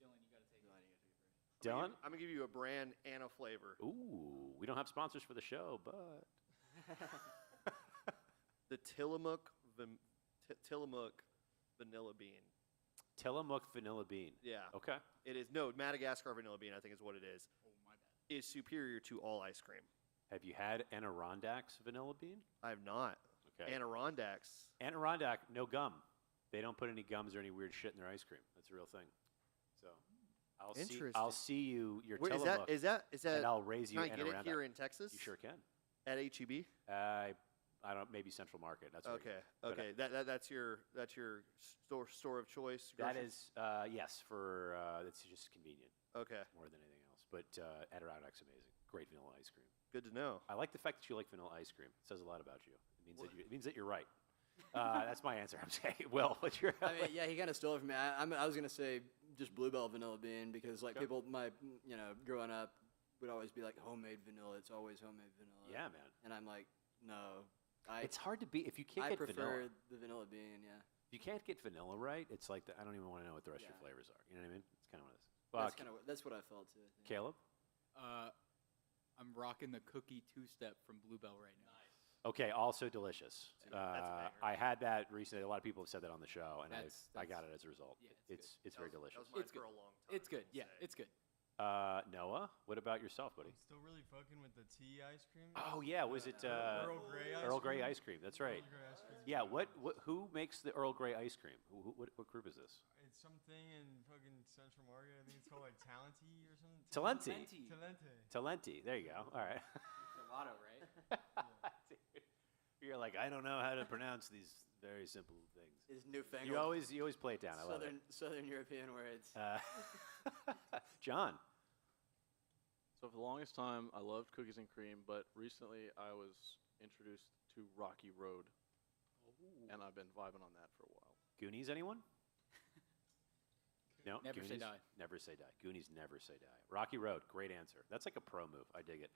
Dylan, you gotta take it. Dylan? I'm gonna give you a brand and a flavor. Ooh, we don't have sponsors for the show, but The Tillamook vanilla bean. Tillamook vanilla bean. Yeah. Okay. It is Madagascar vanilla bean. I think is what it is. Oh my bad. Is superior to all ice cream. Have you had Adirondacks vanilla bean? I have not. Okay. Adirondacks. Adirondack, no gum. They don't put any gums or any weird shit in their ice cream. That's a real thing. So, I'll see you your Where, Tillamook, is that and I'll raise you Can I get it Adirondack. here in Texas? You sure can. At HEB. I don't. Maybe Central Market. That's where Okay. but Okay. That's your store of choice. That grocery- is yes for that's just convenient Okay. more than anything else. But Adirondack's amazing. Great vanilla ice cream. Good to know. I like the fact that you like vanilla ice cream. It says a lot about you. It means that you're right. That's my answer. I'm saying, Will, what's your? I mean, yeah, he kind of stole it from me. I was gonna say just Bluebell vanilla bean because like Okay. people, growing up would always be like homemade vanilla. It's always homemade vanilla. Yeah, man. And I'm like, no, It's hard to beat if you can't I get prefer vanilla. the vanilla bean. Yeah. If you can't get vanilla right, it's like I don't even want to know what the rest of your Yeah. flavors are. You know what I mean? It's kind of one of those. That's what I felt too. I think. Caleb. I'm rocking the cookie 2-step from Bluebell right now. Okay, also delicious. That's a banger. I had that recently. A lot of people have said that on the show, and I That's- got it as a result. yeah, it's very delicious. That was mine It's for good. a long time. It's good. I Yeah, would say. it's good. Noah, what about yourself, buddy? I'm still really fucking with the tea ice cream. Oh yeah, was it Earl Grey ice Earl Grey cream? ice cream? That's right. Earl Grey ice cream. Yeah. Who makes the Earl Grey ice cream? What group is this? It's something in fucking Central Market. I think it's called like Talenti or something. Talenti. Talente. Talenti. There you go. All right. Gelato, right? Dude, you're like, I don't know how to pronounce these very simple things. Is newfangled. You always play it down. I love it. Southern European words. John. So for the longest time, I loved cookies and cream, but recently I was introduced to Rocky Road, and I've been vibing on that for a while. Goonies, anyone? No, Never Say Goonies? Die. Never say die. Goonies never say die. Rocky Road, great answer. That's like a pro move. I dig it.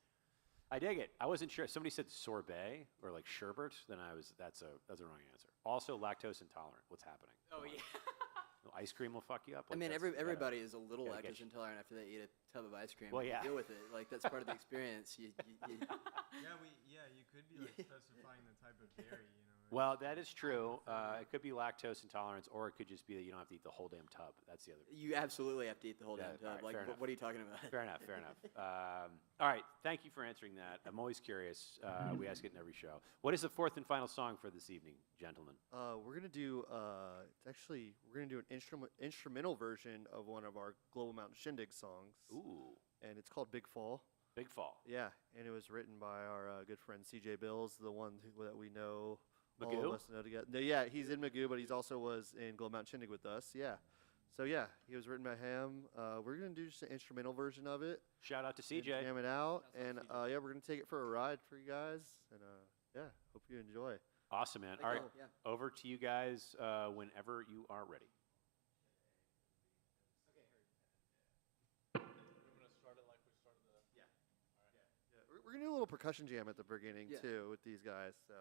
I dig it. I wasn't sure. Somebody said sorbet or like sherbet, then that's a wrong answer. Also, lactose intolerant. What's happening? Oh Come on. yeah. Ice cream will fuck you up. I Like, mean, that's gotta- everybody is a little gotta get lactose you. intolerant after they eat a tub of ice cream. Well, You yeah. deal with it. Like that's part of the experience. You Yeah, you could be like specifying the type of dairy, you know. Well, that is true. It could be lactose intolerance, or it could just be that you don't have to eat the whole damn tub. That's the other. You absolutely have to eat the whole Yeah, damn tub. alright, Like, fair enough. what are you talking about? Fair enough. Fair enough. All right. Thank you for answering that. I'm always curious. We ask it in every show. What is the fourth and final song for this evening, gentlemen? We're gonna do we're gonna do an instrumental version of one of our Global Mountain Shindig songs, Ooh, and it's called Big Fall. Big Fall. Yeah, and it was written by our good friend CJ Bills, the one that we know all Magoo? of us know together. No, yeah, he's in Magoo, but he's also was in Global Mountain Shindig with us. Yeah, so yeah, he was written by him. We're gonna do just an instrumental version of it. Shout out to and CJ. jam it out, Sounds and like yeah, we're gonna take it for a ride for you guys, and yeah, hope you enjoy. Awesome, man. Like, All right. yeah. Over to you guys whenever you are ready. We're gonna start it like we started the. Yeah, we're gonna do a little percussion jam at the beginning Yeah. too with these guys. So.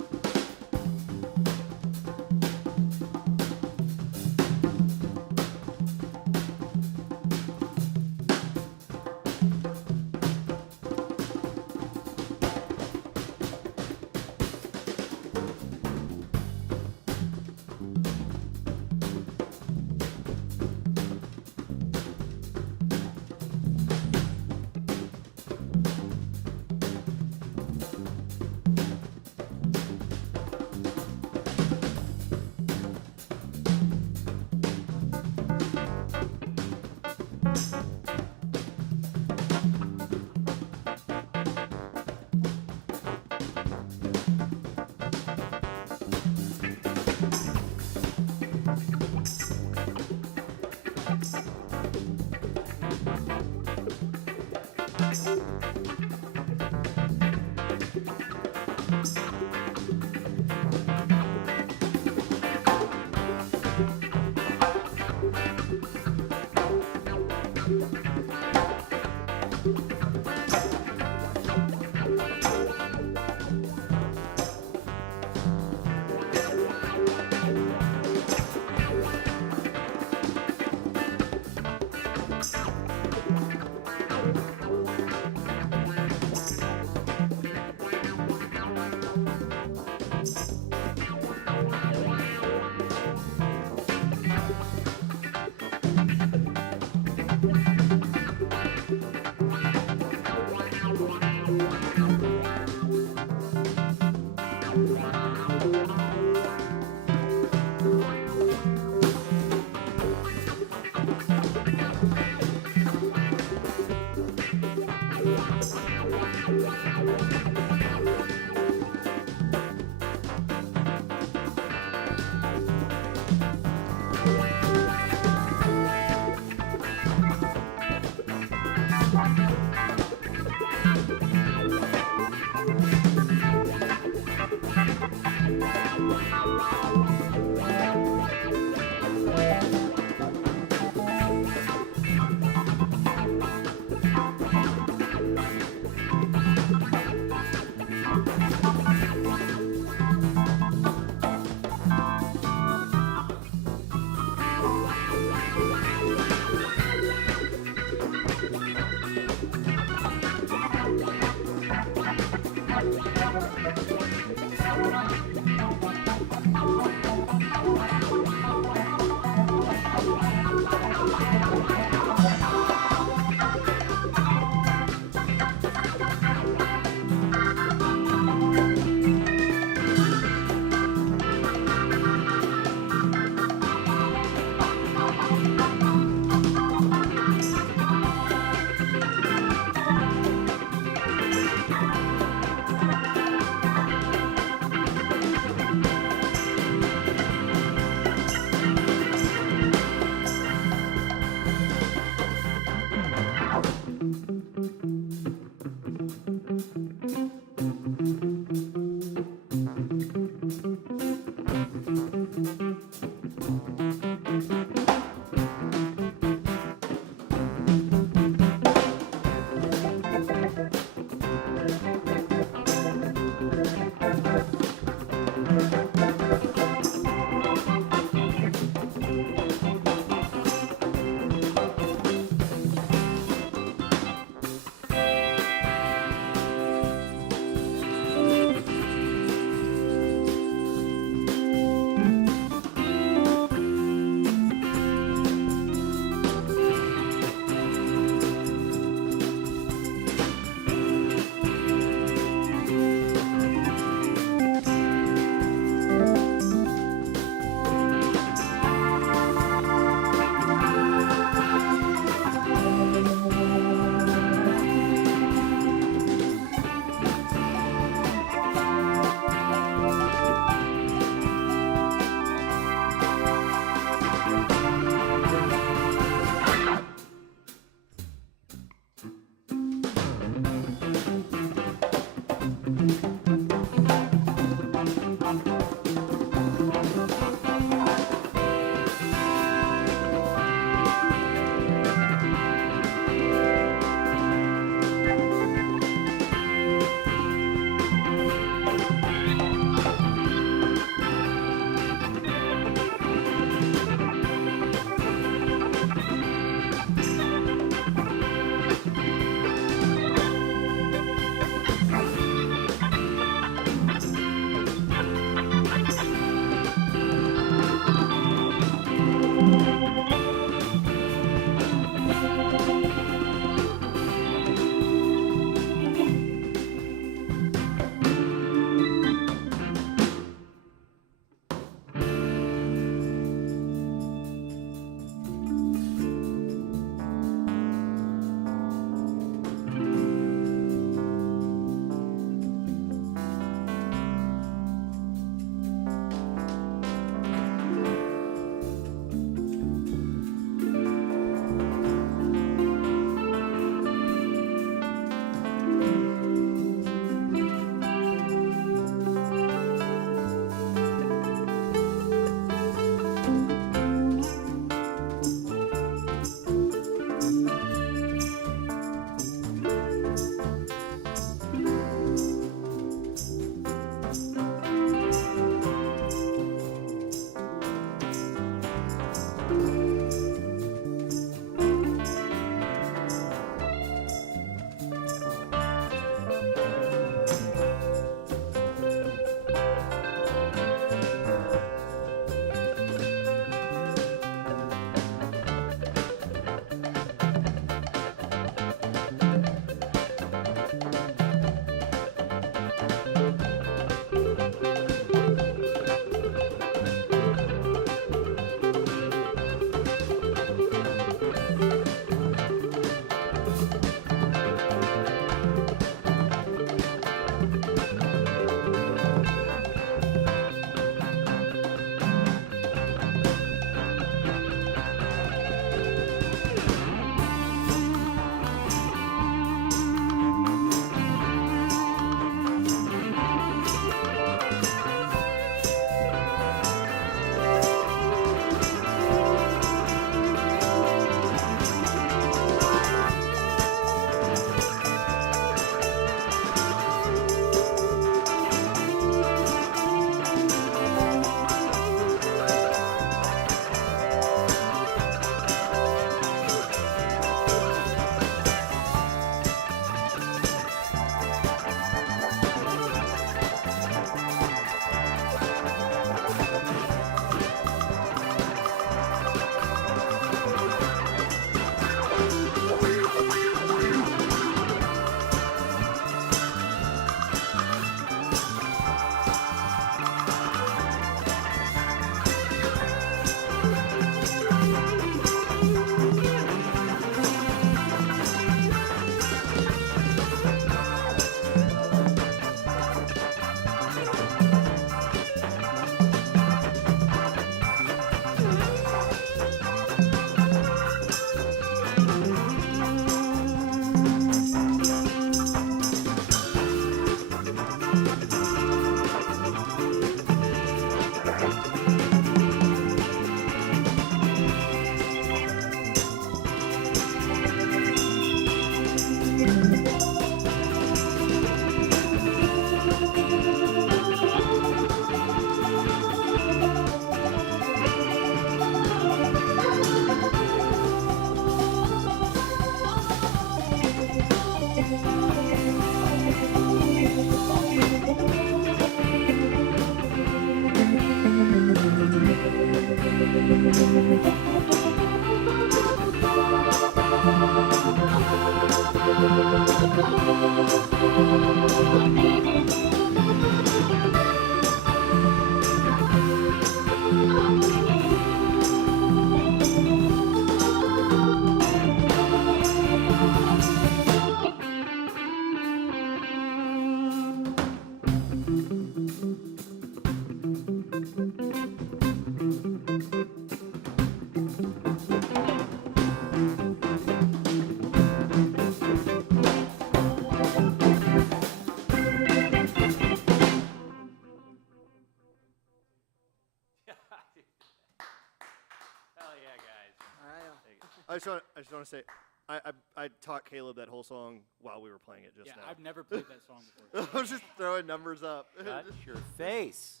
I just want to say, I taught Caleb that whole song while we were playing it just Yeah, now. I've never played that song before. I was just throwing numbers up. Shut your face.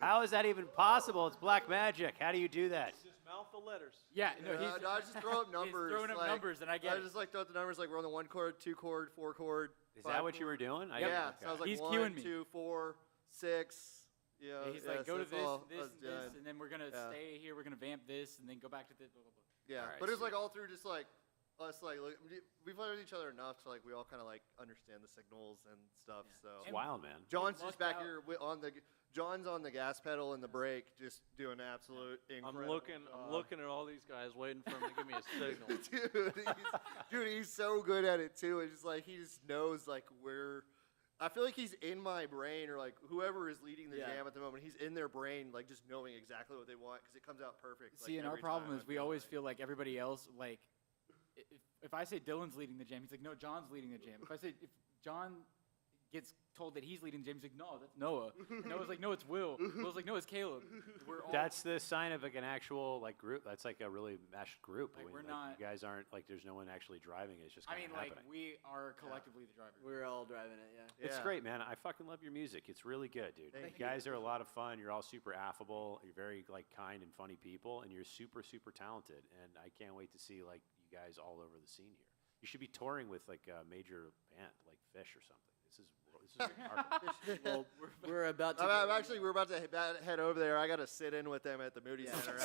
How is that even possible? It's black magic. How do you do that? Just mouth the letters. Yeah, no, he's I just throw up numbers. He's throwing up like, numbers, and I get I it. just like throw up the numbers like we're on the 1 chord, 2 chord, 4 chord. Is that what you were doing? Yeah. Okay. So I was like He's 1, cueing me. 2, 4, 6. Yeah. He's like, go to that's this, all this, I was and this, doing. and then we're gonna Yeah. stay here. We're gonna vamp this, and then go back to this. Blah, blah, blah. Yeah, Alright, but it was like sweet. all through just like us like we played with each other enough to like we all kind of like understand the signals and stuff. Yeah. So It's wild, man. John's lucked just back out. here John's on the gas pedal and the brake, just doing absolute I'm incredible. looking at all these guys, waiting for them to give me a signal. dude, he's so good at it too. It's just like he just knows like where. I feel like he's in my brain, or like whoever is leading the Yeah. jam at the moment. He's in their brain, like just knowing exactly what they want because it comes out perfect. See, like, and our every problem time, is I we feel always like. feel like everybody else, like, if I say Dylan's leading the jam, he's like, no, John's leading the jam. If I say, if John gets told that he's leading the jam, he's like, no, that's Noah. And Noah's like, no, it's Will. Will's like, no, it's Caleb. We're all, That's the sign of like an actual like group. That's like a really meshed group. Like, we're you not- guys aren't like there's no one actually driving it. It's just I kind mean, of like, happening. we are collectively the driver. We're all driving it, yeah. It's Yeah. great, man. I fucking love your music. It's really good, dude. Thank you guys are a lot of fun. You're all super affable. You're very like kind and funny people, and you're super super talented. And I can't wait to see like you guys all over the scene here. You should be touring with like a major band, like Fish or something. This is remarkable. Well, we're about to. I'm actually we're about to head over there. I got to sit in with them at the Moody Yeah. Center.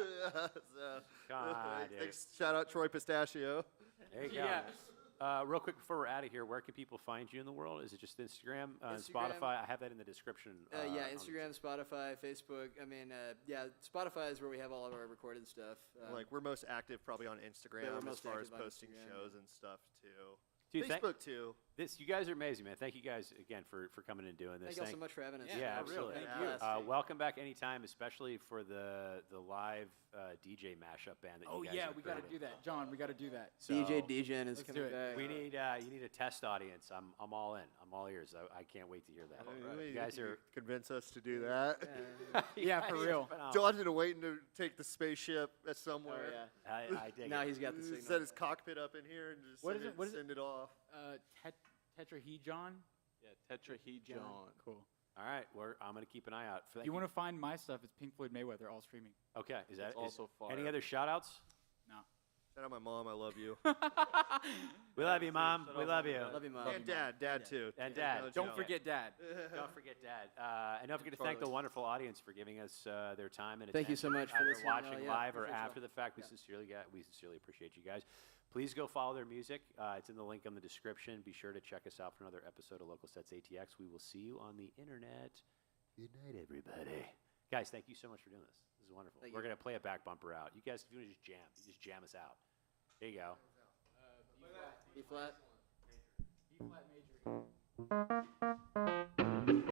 So, God, dude. thanks, shout out Troy Pistachio. There you go. Yeah. Real quick before we're out of here, where can people find you in the world? Is it just Instagram, Instagram. Spotify? I have that in the description. Yeah, on- Instagram, Spotify, Facebook. I mean, yeah, Spotify is where we have all of our recorded stuff. Like we're most active probably on Instagram we're as most far as active on posting Instagram, shows and stuff too. Dude, Facebook too. you guys are amazing, man. Thank you guys again for coming and doing this. Thank y'all so much for having us. Yeah, for real. absolutely. Thank you. Welcome back anytime, especially for the live DJ mashup band that Oh, you guys yeah, are we got to creating. do that. John, we got to do that. So, DJ DJN is Let's coming do it. back. We need you need a test audience. I'm all in. I'm all ears. I can't wait to hear that. You guys are convince us to do that. Yeah, for You guys are real. phenomenal. John's been waiting to take the spaceship Oh, somewhere. yeah. I dig Now it. he's got the signal. Set his cockpit up in here and just What send is it? What is send it off. Tetrahedron? Yeah, Tetrahedron. Cool. All right, I'm gonna keep an eye out for that. If you want to find my stuff, it's Pink Floyd Mayweather, all streaming. Okay, is that It's also fire. any other shout outs? No. Shout out my mom. I love you. We love you, Mom. We love you. Love you, Mom. And dad too. And Dad. Acknowledge Don't y'all. forget Dad. Don't forget Dad. And don't forget to thank the wonderful audience for giving us their time and Thank you so attention, much for either listening. watching Yeah, live or appreciate after y'all. the fact. We sincerely appreciate you guys. Please go follow their music. It's in the link in the description. Be sure to check us out for another episode of Local Sets ATX. We will see you on the internet. Good night, everybody. Guys, thank you so much for doing this. This is wonderful. Thank We're you. going to play a back bumper out. You guys, if you want to just jam us out. There you go. B flat. B flat major.